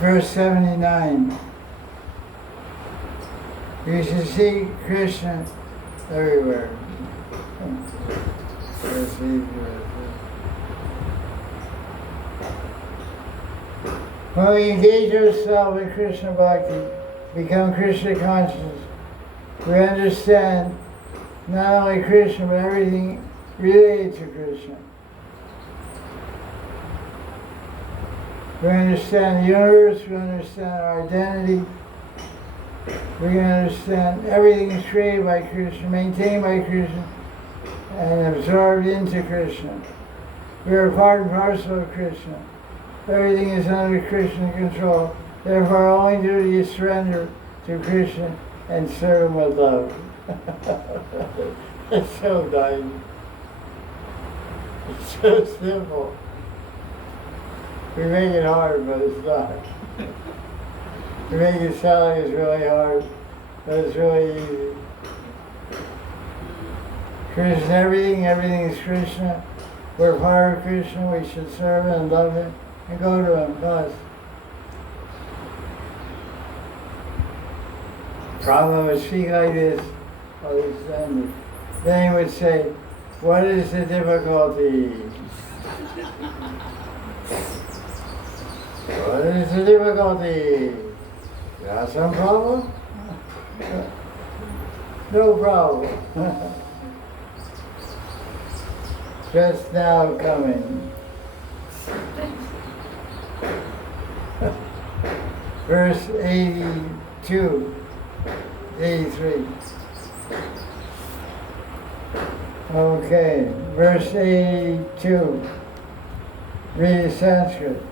Verse 79. You should see Krishna everywhere. Verse 80. When we engage ourselves in Krishna Bhakti, become Krishna conscious, we understand not only Krishna, but everything related to Krishna. We understand the universe, we understand our identity, we understand everything is created by Krishna, maintained by Krishna, and absorbed into Krishna. We are part and parcel of Krishna. Everything is under Krishna control. Therefore, our only duty is surrender to Krishna and serve him with love. It's so nice. It's so simple. We make it hard, but it's not. We make it sound like it's really hard, but it's really easy. Krishna, everything is Krishna. We're part of Krishna, we should serve him and love him and go to him, thus. Prabhupada would speak like this, then he would say, what is the difficulty? What is the difficulty? You got some problem? No problem. Just now coming. Verse 82, 83. Okay, verse 82. Read Sanskrit.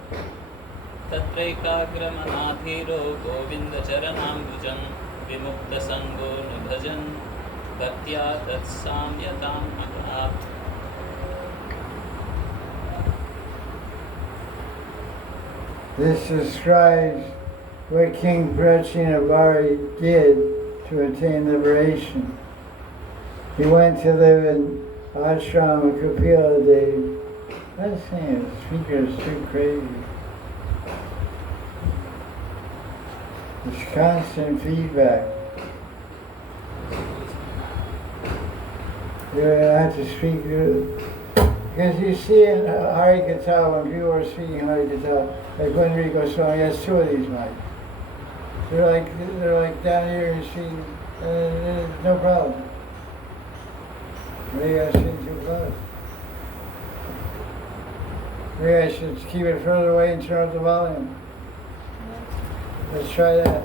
तत्रैकाग्रमनाधीरो गोविन्दचरणाम्बुजं विमुक्तसङ्गो न भजन् भक्त्या तत्साम्यतां मनात्. This describes what King Prachinavari did to attain liberation. He went to live in ashram of Kapila Dev. That speaker is too crazy. There's constant feedback. You have to speak because you see in Hari Katha when people are speaking Hari Katha, like when Rico Swami has two of these mics. They're like down here and speaking, no problem. Maybe I speak too close. Maybe I should keep it further away and turn up the volume. Let's try that.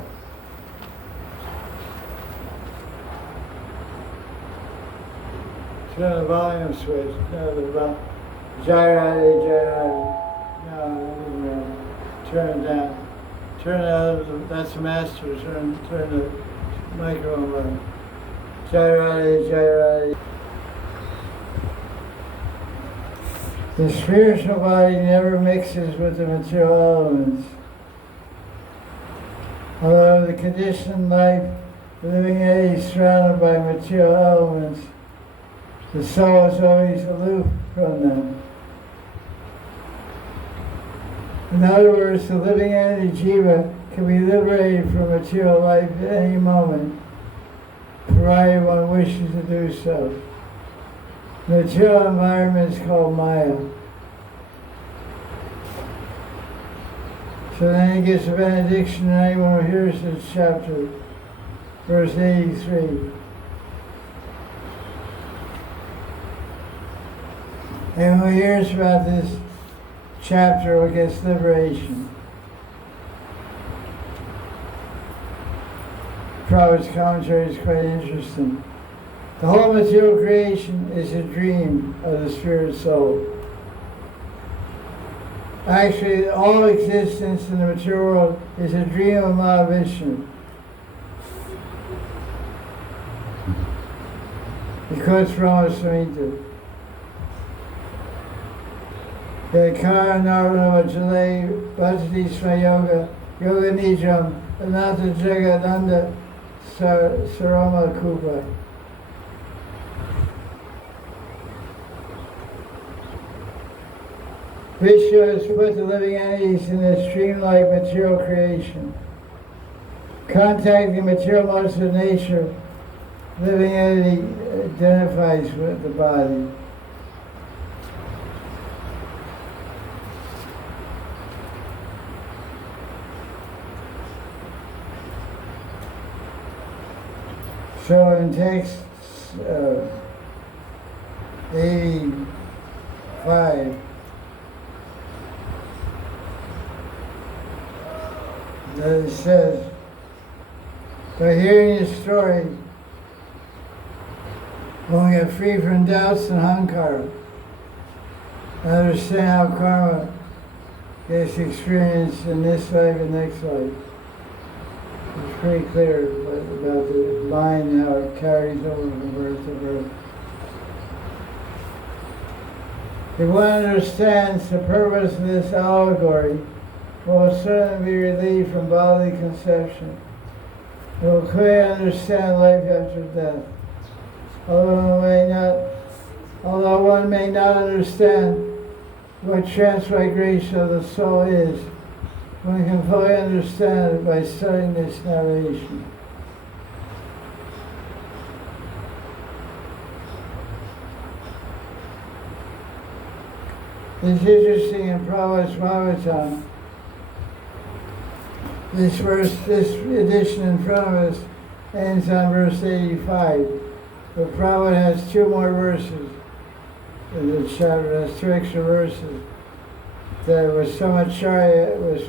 Turn the volume switch. No, the volume. Jai Radhe. No, turn it down. Turn it out. That's the master. Turn the microphone on. Jai Radhe. The spiritual body never mixes with the material elements. Although the conditioned life, the living entity is surrounded by material elements, the soul is always aloof from them. In other words, the living entity jiva can be liberated from material life at any moment, provided one wishes to do so. The material environment is called Maya. So then he gives a benediction to anyone who hears this chapter, verse 83. And who hears about this chapter gets liberation. Prabhupada's commentary is quite interesting. The whole material creation is a dream of the spirit soul. Actually, all existence in the material world is a dream of Mahavishnu. He quotes Brahma Samhita. Yakara Narvana Vajale Bhajati Smayoga Yoga Nijam Ananta Jagananda Sarama Kupa. Vishnu has put the living entities in this dreamlike material creation. Contacting material modes of nature, living entity identifies with the body. So in text 85, that it says, by hearing this story, when we get free from doubts and hankara, understand how karma gets experienced in this life and next life. It's pretty clear about the mind and how it carries over from birth to birth. If one understands the purpose of this allegory, one will certainly be relieved from bodily conception. It will clearly understand life after death. Although one may not understand what transmigration of the soul is, one can fully understand it by studying this narration. It's interesting in Prabhupada's Bhagavatam, this edition in front of us ends on verse 85. But Prabhupada has two more verses in the chapter, has two extra verses. That was Samacharya was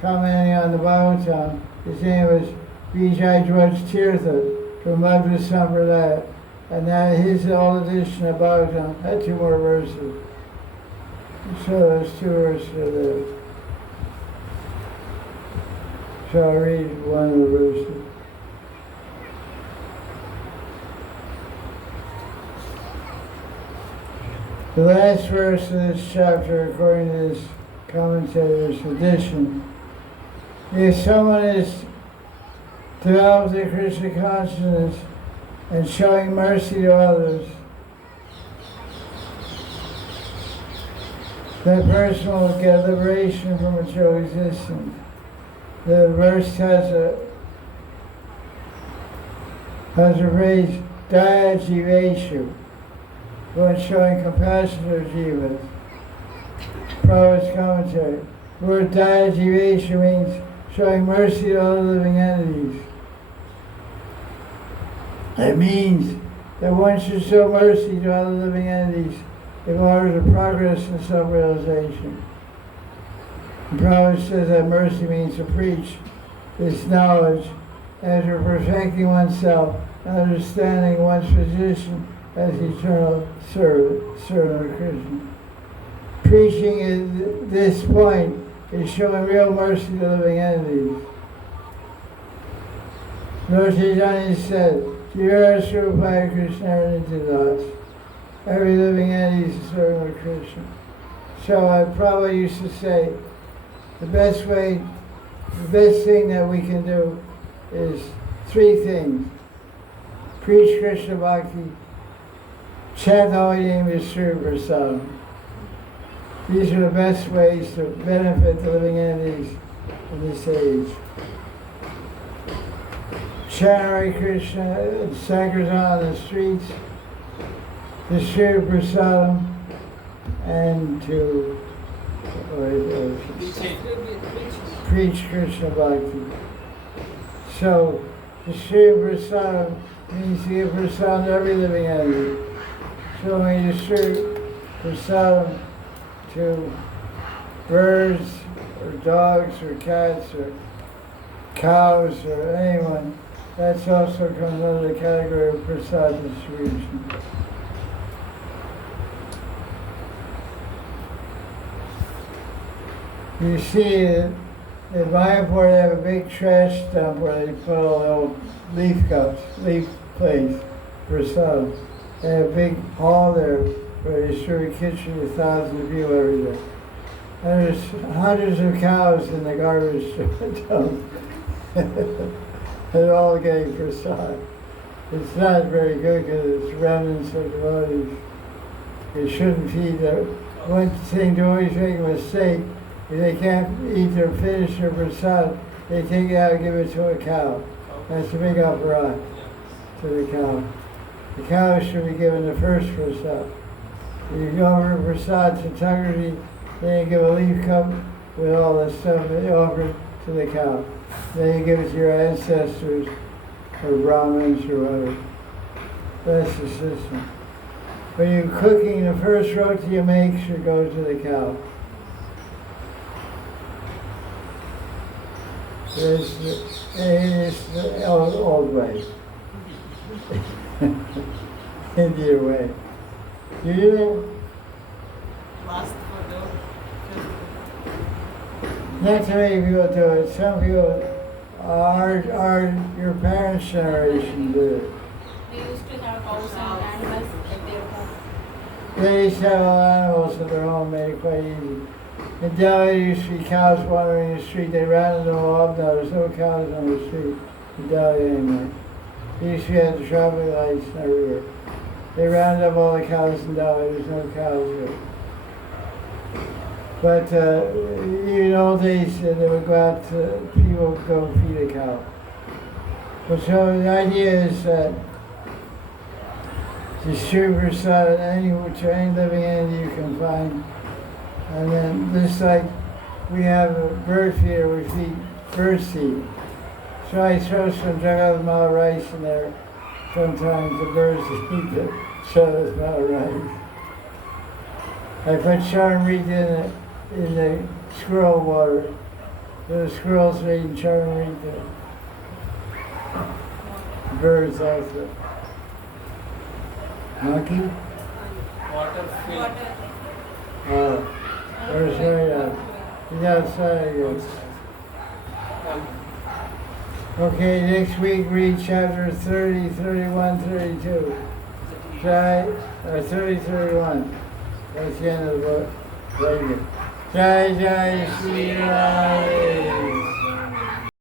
commenting on the Bhagavatam. His name was Vijay Dwaj Tirtha from Madhva Sampradaya. And now his old edition of Bhagavatam had two more verses. So those two verses are there. So I'll read one of the verses. The last verse of this chapter, according to this commentator's edition, if someone is developed in Krishna consciousness and showing mercy to others, that person will get liberation from material existence. The verse has a phrase, Daya Jiveshu, one showing compassion for jivas. Prabhupada's commentary. The word Daya Jiveshu means showing mercy to all living entities. It means that one should show mercy to all living entities in order to progress in self-realization. Prabhupada says that mercy means to preach this knowledge after perfecting oneself and understanding one's position as eternal servant of Krishna. Preaching at this point is showing real mercy to living entities. Lord Chaitanya said, Jivara Srupaya Krishna Nityadas. Every living entity is a servant of Krishna. So I probably used to say, the best thing that we can do is three things. Preach Krishna Bhakti, chant Holy Name Vishnu Prasadam. These are the best ways to benefit the living entities in this age. Chant Hare Krishna and Sankirtan on the streets, Vishnu Prasadam, and to preach Krishna Bhakti. So, Vishnu Prasadam means to give prasadam to every living entity. So when you prasadam to birds or dogs or cats or cows or anyone, that's also comes under the category of prasad distribution. You see that in Mayapur they have a big trash dump where they put all the old leaf cups, leaf plates, prasad. They have a big hall there where they distribute kitchen to thousands of people every day. And there's hundreds of cows in the garbage dump. They're all getting prasad. It's not very good because it's remnants of devotees. You shouldn't feed them. One thing to always make a mistake, if they can't eat or finish their prasad, they take it out and give it to a cow. That's a big aparat to the cow. The cow should be given the first prasad. You go over prasad Chaturthi, then you give a leaf cup with all the stuff that you offer to the cow. Then you give it to your ancestors or Brahmins or whatever. That's the system. When you're cooking, the first roti you make should go to the cow. It's the old way. Indian way. You do that? Last photo. Not too many people do it. Some people, your parents' generation did it. They used to have cows and animals at their home. They used to have all animals of their own, made it quite easy. In Delhi, there used to be cows wandering the street. They rounded them all up. Now there's no cows on the street in Delhi anymore. They used to have the traffic lights everywhere. They rounded up all the cows in Delhi. There's no cows there. But even in old days, they would go out, people would go feed a cow. But so the idea is that distribute prasad to any living entity you can find. And then just like we have a bird feeder, we feed bird seed. So I throw some Jagadmal rice in there. Sometimes the birds eat the Jagadmal rice. I put charmrita in the squirrel water. The squirrels are eating charmrita. Birds also. Monkey? Water filled. Water. Where's Maharaj? He's outside again. Okay, next week read chapter 30, 31, 32. Jai, 30, 31. That's the end of the book. Very good. Jai Jai Shri Radhe.